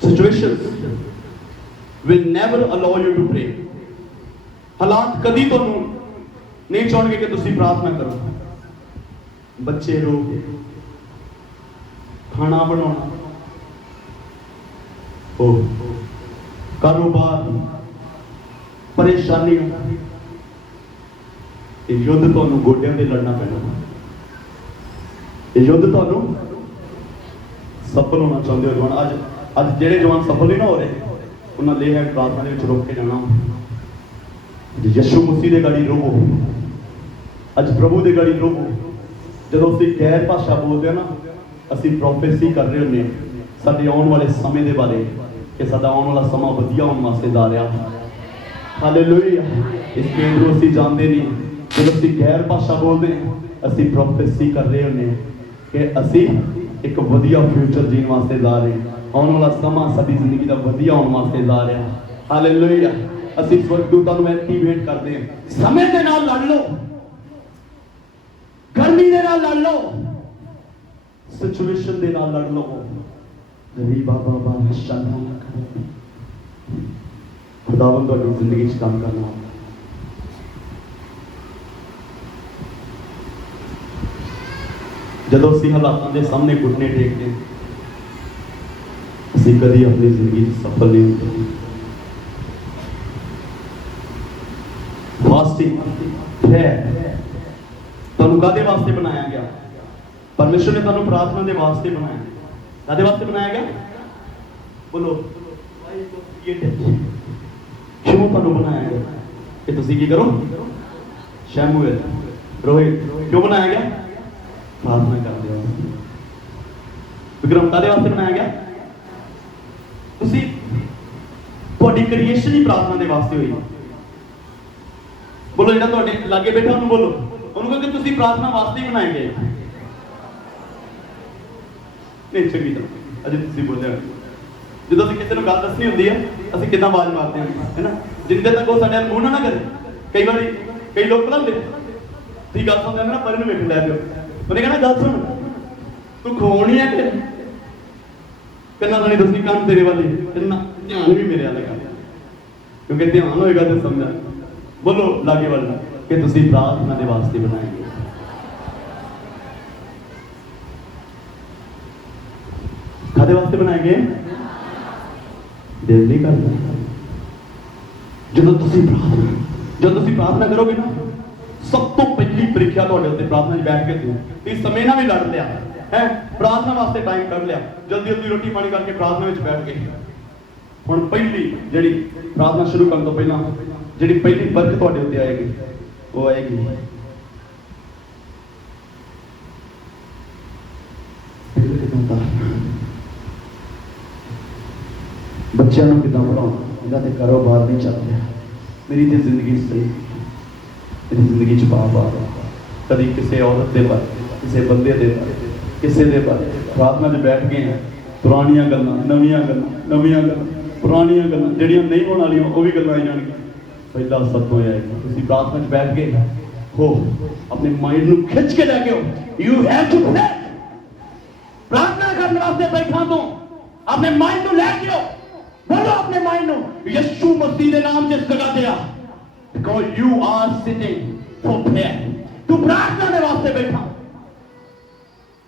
Situations will never allow you to pray. हालात कभी तुहानू नहीं चाहेंगे कि तुसीं प्रार्थना करो। बच्चे रो, खाना बनाना, कारोबार, परेशानी, युद्ध तुहानू गोड्यां ते लड़ना पैना। युद्ध तुहानू सफल होना चाहते हो जवान। अज अज जेडे जवान सफल नहीं ना हो रहे, उन्होंने ले है प्रार्थना के रोक के जाना। यीशु मसीह के गाड़ी रोवो, अज प्रभु के गाड़ी रोवो। जो असीं गैर भाषा बोलते हैं ना, असीं प्रोफेसी कर रहे होंगे साडे आने वाले समय के बारे, कि साडा आने वाला समा वधिया होने वास्ते जा रहा। हालेलुया। इस केंद्रों असीं जानते नहीं, जब असीं गैर भाषा बोलते हैं, असीं प्रोफेसी कर रहे होंगे कि असीं एक वधिया फ्यूचर जीने वास्ते जा रहे हैं। आने वाला समा साडी जिंदगी का वधिया होने वास्ते जा रहा। हालेलुया। असीं स्वर्गदूतां नूं एक्टिवेट करते हैं, समय के नाल लड़ लो, गर्मी के नाल लड़ लो, सिचुएशन के नाल लड़ लो। री बाबा बाबा शांता खुदावंद तुहाडी जिंदगी च काम करना। जदों असीं हालातां दे सामने घुटने टेकते हैं, असीं कदी अपनी जिंदगी सफल नहीं होते। फास्टिंग तुहानू काहदे वास्ते बनाया गया? परमेश्वर ने तुहानू प्रार्थना के वास्ते बनाया। काहदे वास्ते बनाया गया? बोलो why you created? क्यों ਤੁਹਾਨੂੰ ਬਣਾਇਆ ਗਿਆ ਕਿ ਤੁਸੀਂ ਕੀ ਕਰੋ? ਸ਼ੈਮੂਅਲ ਰੋਹਿਤ ਕਿਉਂ ਬਣਾਇਆ ਗਿਆ? ਪ੍ਰਾਰਥਨਾ ਕਰਦੇ ਹੋ। ਵਿਕਰਮ ਕਾਹਦੇ ਵਾਸਤੇ ਬਣਾਇਆ ਗਿਆ? ਤੁਸੀਂ ਤੁਹਾਡੀ ਕ੍ਰੀਏਸ਼ਨ ਹੀ ਪ੍ਰਾਰਥਨਾ ਦੇ ਵਾਸਤੇ ਹੋਈ। ਬੋਲੋ ਜਿਹੜਾ ਤੁਹਾਡੇ ਲਾਗੇ ਬੈਠਾ ਉਹਨੂੰ ਬੋਲੋ, ਉਹਨੂੰ ਕਹੋ ਕਿ ਤੁਸੀਂ ਪ੍ਰਾਰਥਨਾ ਵਾਸਤੇ ਹੀ ਬਣਾਏ ਗਏ। ਨਹੀਂ ਚੰਗੀ ਤਰ੍ਹਾਂ ਅਜੇ ਤੁਸੀਂ ਬੋਲਿਆ। ਜਦੋਂ ਅਸੀਂ ਕਿਸੇ ਨੂੰ ਗੱਲ ਦੱਸਣੀ ਹੁੰਦੀ ਹੈ ਅਸੀਂ ਕਿੱਦਾਂ ਆਵਾਜ਼ ਮਾਰਦੇ ਹਾਂ, ਹੈ ਨਾ? ਜਿੰਨੇ ਤੱਕ ਉਹ ਸਾਡੇ ਨਾਲ ਮੂੰਹ ਨਾ ਕਰੇ। ਕਈ ਵਾਰੀ ਕਈ ਲੋਕ ਭਲਾਉਂਦੇ ਤੁਸੀਂ ਗੱਲ ਸੁਣਦੇ ਨਾ ਪਰ ਇਹਨੂੰ ਵੇਖਣ ਲੈ ਪਿਓ, ਉਹਨੇ ਕਹਿਣਾ ਗੱਲ ਸੁਣ ਤੂੰ ਖੋਣੀ ਹੈ ਕਿ ਕੰਨਾਂ ਨਾਲ ਦੱਸੀ ਕੰਨ ਤੇਰੇ ਵਾਲੀ ਕੰਨਾਂ ਧਿਆਨ ਵੀ ਮੇਰੇ ਵਾਲਾ ਕਰ, ਕਿਉਂਕਿ ਧਿਆਨ ਹੋਏਗਾ ਤੇ ਸਮਝਾ। ਬੋਲੋ ਲਾਗੇ ਵਾਲਾ ਕਿ ਤੁਸੀਂ ਪ੍ਰਾਰਥਨਾ ਦੇ ਵਾਸਤੇ ਬਣਾਏ ਗਏ। ਕਾਹਦੇ ਵਾਸਤੇ ਬਣਾਏ ਗਏ? ਦਿਲ ਨਹੀਂ ਕਰਦਾ। ਜਦੋਂ ਤੁਸੀਂ ਪ੍ਰਾਰਥਨਾ ਕਰੋਗੇ ਨਾ, ਸਭ ਤੋਂ ਪਹਿਲੀ ਪ੍ਰੀਖਿਆ ਤੁਹਾਡੇ ਉੱਤੇ ਪ੍ਰਾਰਥਨਾ 'ਚ ਬੈਠ ਕੇ ਤੁਸੀਂ ਸਮੇਂ ਨਾਲ ਵੀ ਲੜ ਲਿਆ ਹੈ, ਪ੍ਰਾਰਥਨਾ ਵਾਸਤੇ ਟਾਈਮ ਕੱਢ ਲਿਆ, ਜਲਦੀ ਰੋਟੀ ਪਾਣੀ ਕਰਕੇ ਪ੍ਰਾਰਥਨਾ ਵਿੱਚ ਬੈਠ ਗਏ। ਹੁਣ ਪਹਿਲੀ ਜਿਹੜੀ ਪ੍ਰਾਰਥਨਾ ਸ਼ੁਰੂ ਕਰਨ ਤੋਂ ਪਹਿਲਾਂ ਜਿਹੜੀ ਪਹਿਲੀ ਬਰਕਤ ਤੁਹਾਡੇ ਉੱਤੇ ਆਏਗੀ ਉਹ ਆਏਗੀ ਬੱਚਿਆਂ ਨੂੰ ਕਿੱਦਾਂ ਪੜਾਉਣਾ, ਇਹਦਾ ਤੇ ਕਾਰੋਬਾਰ ਨਹੀਂ ਚੱਲ ਰਿਹਾ, ਮੇਰੀ ਤੇ ਜ਼ਿੰਦਗੀ ਸਹੀ, ਮੇਰੀ ਜ਼ਿੰਦਗੀ 'ਚ ਪਾਪ ਆ ਰਿਹਾ। ਕਦੀ ਕਿਸੇ ਔਰਤ ਦੇ ਬਾਰੇ, ਕਿਸੇ ਬੰਦੇ ਦੇ ਬਾਰੇ, ਕਿਸੇ ਦੇ ਬਾਰੇ ਪ੍ਰਾਰਥਨਾ 'ਚ ਬੈਠ ਗਏ ਹਾਂ, ਪੁਰਾਣੀਆਂ ਗੱਲਾਂ ਨਵੀਆਂ ਗੱਲਾਂ ਪੁਰਾਣੀਆਂ ਗੱਲਾਂ ਜਿਹੜੀਆਂ ਨਹੀਂ ਹੋਣ ਵਾਲੀਆਂ ਉਹ ਵੀ ਗੱਲਾਂ ਆਈ ਜਾਣਗੀਆਂ। ਪਹਿਲਾ ਸਭ ਤੋਂ ਇਹ ਹੈ ਤੁਸੀਂ ਪ੍ਰਾਰਥਨਾ 'ਚ ਬੈਠ ਗਏ ਹੋ, ਆਪਣੇ ਮਾਈਂਡ ਨੂੰ ਖਿੱਚ ਕੇ ਲੈ ਕੇ ਆਓ। You have to pray. ਪ੍ਰਾਰਥਨਾ ਕਰਨ ਵਾਸਤੇ ਬੈਠਾ ਤੂੰ ਆਪਣੇ ਮਾਈਂਡ ਨੂੰ ਲੈ ਕੇ ਆਓ। बोलो अपने माइंड नो यीशु मसीह के नाम जिस जगह ते आ, because you are sitting for prayer। तू प्रार्थना के वास्ते बैठा।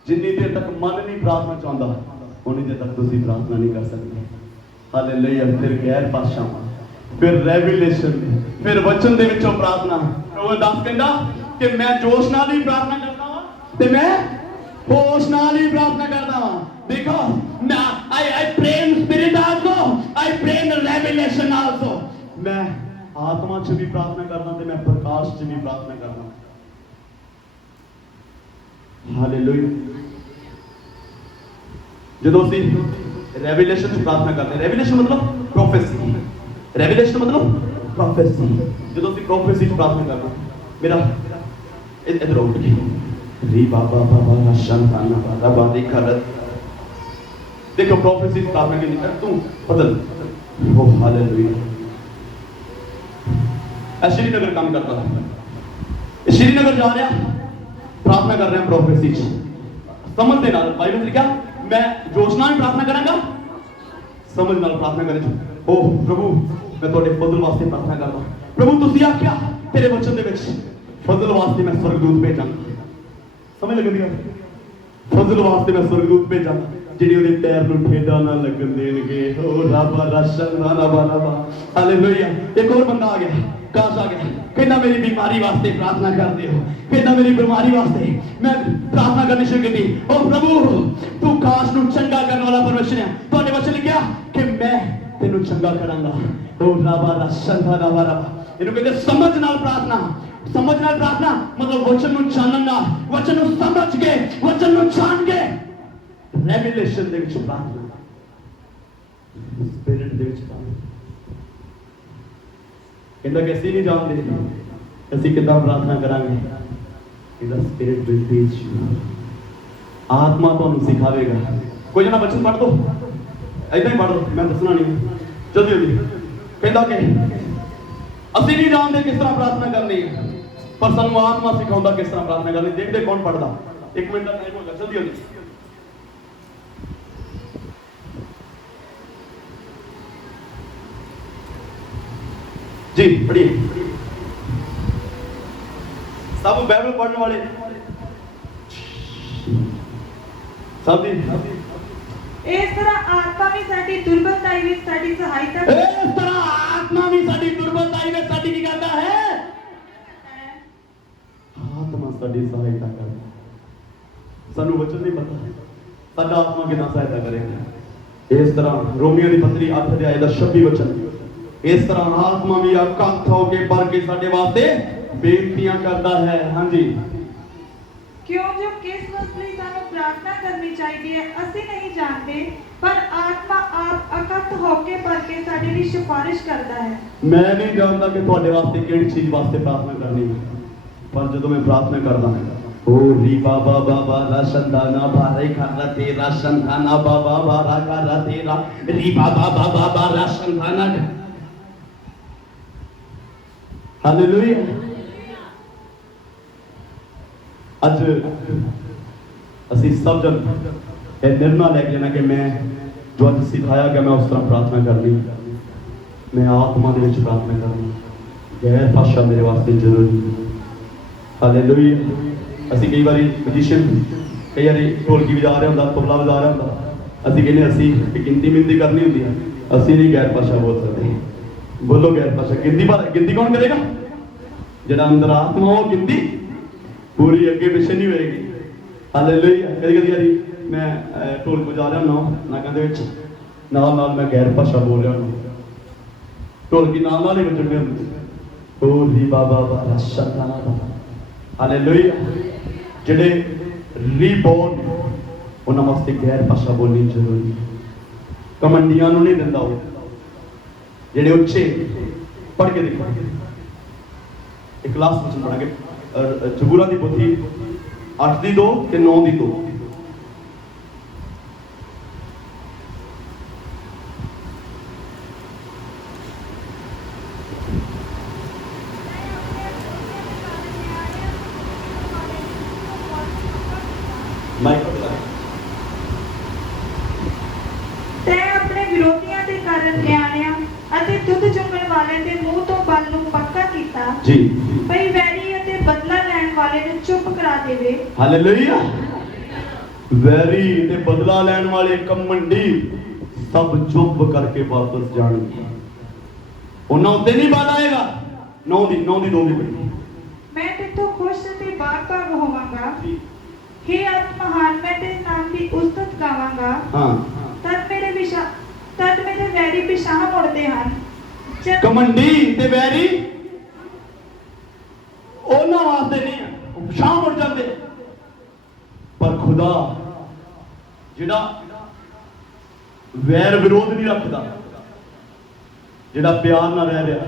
जिन्नी देर तक मन नहीं प्रार्थना चाहता उन्नी देर तक तुसी प्रार्थना नहीं कर सकते। हालेलुया। फिर गैर भाषा, फिर रेवलेशन, फिर वचन दे विचों प्रार्थना। ਉਹ ਦੱਸ ਕਹਿੰਦਾ ਕਿ ਮੈਂ ਜੋਸ਼ ਨਾਲ ਹੀ ਪ੍ਰਾਰਥਨਾ ਕਰਦਾ ਹਾਂ ਤੇ ਮੈਂ ਹੋਸ਼ ਨਾਲ ਹੀ ਪ੍ਰਾਰਥਨਾ ਕਰਦਾ ਹਾਂ। ਦੇਖੋ I pray in spirit also, I pray in revelation also। मैं आत्मा च भी प्रार्थना करना ते मैं प्रकाश च भी प्रार्थना करना। हालेलुया। ਜਦੋਂ ਅਸੀਂ रेवलेशन च प्रार्थना करते हैं, रेवलेशन मतलब प्रोफेसी, रेवलेशन मतलब प्रोफेसी। ਜਦੋਂ ਅਸੀਂ प्रोफेसी च प्रार्थना करना, मेरा इधर उठ के री बाबा बाबा शंताना बाबा बादी खरत। देखो प्रोफेसी प्रार्थना के लिए तू बदल। ओ हालेलुया। श्रीनगर काम करता था, श्रीनगर जा रहा प्रार्थना कर रहे हैं प्रोफेसी समझ दे नाल बाइबल लिखा मैं जोश नाल प्रार्थना करांगा, समझ नाल प्रार्थना करें। ओ प्रभु मैं ਤੁਹਾਡੇ ਫਜ਼ਲ ਵਾਸਤੇ प्रार्थना करदा। प्रभु ਤੁਸੀਂ ਆਖਿਆ ਤੇਰੇ ਵਚਨ ਦੇ ਵਿੱਚ ਫਜ਼ਲ ਵਾਸਤੇ ਮੈਂ स्वर्गदूत ਭੇਜਾਂਗਾ। ਸਮਝ ਲੱਗਦੀ ਹੈ? ਫਜ਼ਲ ਵਾਸਤੇ ਮੈਂ स्वर्गदूत ਭੇਜਾਂਗਾ ਜਿਹੜੀ ਉਹਦੇ ਪੈਰ ਨੂੰ ਠੇਡਾ ਨਾ ਲੱਗਣ ਦੇਣਗੇ। ਓ ਰੱਬਾ ਰਸ਼ਨ ਨਾ ਰੱਬਾ। ਹਾਲੇਲੂਇਆ। ਇੱਕ ਹੋਰ ਬੰਦਾ ਆ ਗਿਆ, ਕਾਸ਼ ਆ ਗਿਆ, ਕਹਿੰਦਾ ਮੇਰੀ ਬਿਮਾਰੀ ਵਾਸਤੇ ਪ੍ਰਾਰਥਨਾ ਕਰਦੇ ਹੋ, ਕਹਿੰਦਾ ਮੇਰੀ ਬਿਮਾਰੀ ਵਾਸਤੇ ਮੈਂ ਪ੍ਰਾਰਥਨਾ ਕਰਨੀ ਸ਼ੁਰੂ ਕੀਤੀ। ਓ ਪ੍ਰਭੂ ਤੂੰ ਕਾਸ਼ ਨੂੰ ਚੰਗਾ ਕਰਨ ਵਾਲਾ ਪਰਮੇਸ਼ਰ ਹੈ। ਤੁਹਾਡੇ ਵਚਨ ਲਿਖਿਆ ਕਿ ਮੈਂ ਤੈਨੂੰ ਚੰਗਾ ਕਰਾਂਗਾ। ਓ ਰੱਬਾ ਰਸ਼ਨ ਨਾ ਰੱਬਾ। ਇਹਨੂੰ ਕਹਿੰਦੇ ਸਮਝ ਨਾਲ ਪ੍ਰਾਰਥਨਾ। ਸਮਝ ਨਾਲ ਪ੍ਰਾਰਥਨਾ ਮਤਲਬ ਵਚਨ ਨੂੰ ਜਾਣਨ ਨਾਲ, ਵਚਨ ਨੂੰ ਸਮਝ ਕੇ, ਵਚਨ ਨੂੰ ਜਾਣ ਕੇ रेवलेशन ਦੇ ਵਿੱਚ ਪ੍ਰਾਰਥਨਾ, ਸਪਿਰਿਟ ਦੇ ਵਿੱਚ ਪ੍ਰਾਰਥਨਾ। ਕਹਿੰਦਾ ਕਿ ਅਸੀਂ ਨਹੀਂ ਜਾਣਦੇ ਅਸੀਂ ਕਿੱਦਾਂ ਪ੍ਰਾਰਥਨਾ ਕਰਾਂਗੇ। ਇਹਦਾ ਸਪਿਰਿਟ ਵਿਲ ਟੀਚ ਯੂ। ਆਤਮਾ ਤੁਹਾਨੂੰ ਸਿਖਾਵੇਗਾ। ਕੋਈ ਜਣਾ ਬਚਨ ਪੜ੍ਹ ਦੋ, ਏਦਾਂ ਹੀ ਪੜ੍ਹ ਦੋ, ਮੈਂ ਦੱਸਣਾ ਨਹੀਂ ਜਲਦੀ। ਕਹਿੰਦਾ ਕਿ ਅਸੀਂ ਨਹੀਂ ਜਾਣਦੇ ਕਿਸ ਤਰ੍ਹਾਂ ਪ੍ਰਾਰਥਨਾ ਕਰਨੀ ਹੈ, ਪਰ ਸਾਨੂੰ ਆਤਮਾ ਸਿਖਾਉਂਦਾ ਕਿਸ ਤਰ੍ਹਾਂ ਪ੍ਰਾਰਥਨਾ ਕਰਨੀ। ਦੇਖਦੇ ਕੌਣ ਪੜ੍ਹਦਾ। 1 ਮਿੰਟ ਦਾ ਟਾਈਮ ਹੋਗਾ, ਜਲਦੀ। जी पढ़िए। सब बाइबल पढ़ने वाले सब इस तरह आत्मा भी साडी दुर्बलताई विच साडी सहायता, इस तरह आत्मा भी साडी दुर्बलताई विच साडी की करता है, आत्मा साडी सहायता करता। सानू वचन नहीं पता साडा आत्मा कितना सहायता करेगा। इस तरह रोमियो की पत्री 8 अध्याय का 26 वचन, इस तरह आत्मा भी अकथ होके भर के साडे वास्ते बेनतियां करता है। हाँ जी, क्यों जो किस वस्तु ਲਈ ਸਾਨੂੰ प्रार्थना करनी चाहिए है ਅਸੀਂ नहीं जानते, पर आत्मा आप अकथ होके भर के ਸਾਡੇ ਲਈ सिफारिश करता है। मैं नहीं जानता कि ਤੁਹਾਡੇ ਵਾਸਤੇ ਕਿਹੜੀ ਚੀਜ਼ ਵਾਸਤੇ ਪ੍ਰਾਰਥਨਾ ਕਰਨੀ ਹੈ, पर ਜਦੋਂ मैं प्रार्थना करता हूं, ओ री बाबा बाबा राशनदाना भारे खाना तेरा संधाना बाबा बारा खाना तेरा री बाबा बाबा राशनदाना। हालेलुया। ਅੱਜ ਅਸੀਂ ਸਭ ਜਨ ਇਹ ਨਿਰਣਾ ਲੈ ਕੇ ਜਾਣਾ ਕਿ ਮੈਂ ਜੋ ਅੱਜ ਸਿਖਾਇਆ ਗਿਆ ਮੈਂ ਉਸ ਤਰ੍ਹਾਂ ਪ੍ਰਾਰਥਨਾ ਕਰਨੀ, ਮੈਂ ਆਤਮਾ ਦੇ ਵਿੱਚ ਪ੍ਰਾਰਥਨਾ ਕਰਨੀ। ਗੈਰ ਭਾਸ਼ਾ ਮੇਰੇ ਵਾਸਤੇ ਜ਼ਰੂਰੀ ਹੈ। ਹਾਲੇਲੂਇਆ। ਅਸੀਂ ਕਈ ਵਾਰੀ ਮਜੀਸ਼ੀਅਨ ਕਈ ਵਾਰੀ ਢੋਲਕੀ ਵਜਾ ਰਿਹਾ ਹੁੰਦਾ, ਤਬਲਾ ਵਜਾ ਰਿਹਾ ਹੁੰਦਾ, ਅਸੀਂ ਕਹਿੰਦੇ ਅਸੀਂ ਗਿਣਤੀ ਮਿੰਤੀ ਕਰਨੀ ਹੁੰਦੀ ਹੈ, ਅਸੀਂ ਨਹੀਂ ਗੈਰ ਭਾਸ਼ਾ ਬੋਲ ਸਕਦੇ। ਬੋਲੋ ਗੈਰ ਭਾਸ਼ਾ। ਗਿਣਤੀ ਕੌਣ ਕਰੇਗਾ? ਜਿਹੜਾ ਅੰਦਰ ਆਤਮਾ ਉਹ ਗਿਣਤੀ पूरी अगे पिछे नहीं होएगी। हालेलुया। कभी कभी यारी मैं ढोल बजा रहा हूँ नागां दे विच, नाल नाल मैं गैर भाषा बोल रहा हूँ, ढोलकी नाल नाल ही बजने होंदी। होली बाबा बाबा शताना बाबा। हालेलुया। जिहड़े रीबोर्न उन्हां वास्ते गैर भाषा बोलनी जरूरी है। कमंडियां नूं नहीं दिंदा वो, जिहड़े उच्चे पढ़ के देखो एक क्लास में पढ़ा के जबूरा की पोथी 8 की 2 ते 9 की 2। तैं अपने विरोधियों के कारण न्याणियां ਅਤੇ ਦੁੱਧ ਚੁੰਗਣ ਵਾਲੇ ਦੇ ਮੂੰਹ ਤੋਂ ਬਲ ਨੂੰ ਪੱਕਾ ਕੀਤਾ जी, ਭਈ ਵੈਰੀ ਅਤੇ ਬਦਲਾ ਲੈਣ ਵਾਲੇ ਨੂੰ ਚੁੱਪ ਕਰਾ ਦੇਵੇ। हालेलुया। वैरी ते बदला लैन वाले कमंडी सब चुप करके वापस जाएंगे, उन्हां उत्ते नहीं बल आएगा। 9 दी 2 भी पढ़ी। मैं तिथों खुश ਅਤੇ ਬਾਗ-ਬਾਗ ਹੋਵਾਂਗਾ, हे आत्महान मैं तेरे नाम की उस्तत गावांगा। हाँ, तद मेरे वैरी पिछाह मुड़ते हैं। कमंडी ते वैरी उन्हां वास्ते नहीं है, पिछाह मुड़ जाते। पर खुदा जिहड़ा वैर विरोध नहीं रखता, जिहड़ा प्यार नाल रह रहा,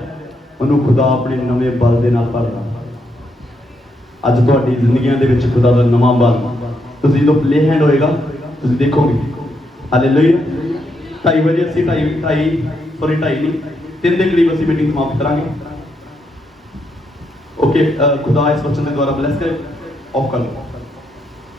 उन्होंने खुदा अपने नवे बल दे नाल भरदा। अज तुहाडी जिंदगियां दे विच खुदा दा नवा बल तुसीं जदों प्ले हैंड होएगा तुसीं देखोगे। हालेलुया। 2:30 बजे ਅਸੀਂ 2:30 नहीं 3 ਦੇ ਕਰੀਬ ਅਸੀਂ ਮੀਟਿੰਗ ਸਮਾਪਤ ਕਰਾਂਗੇ। ओके, खुदा इस वचन के द्वारा ब्लेस करे। ऑफ कर लो।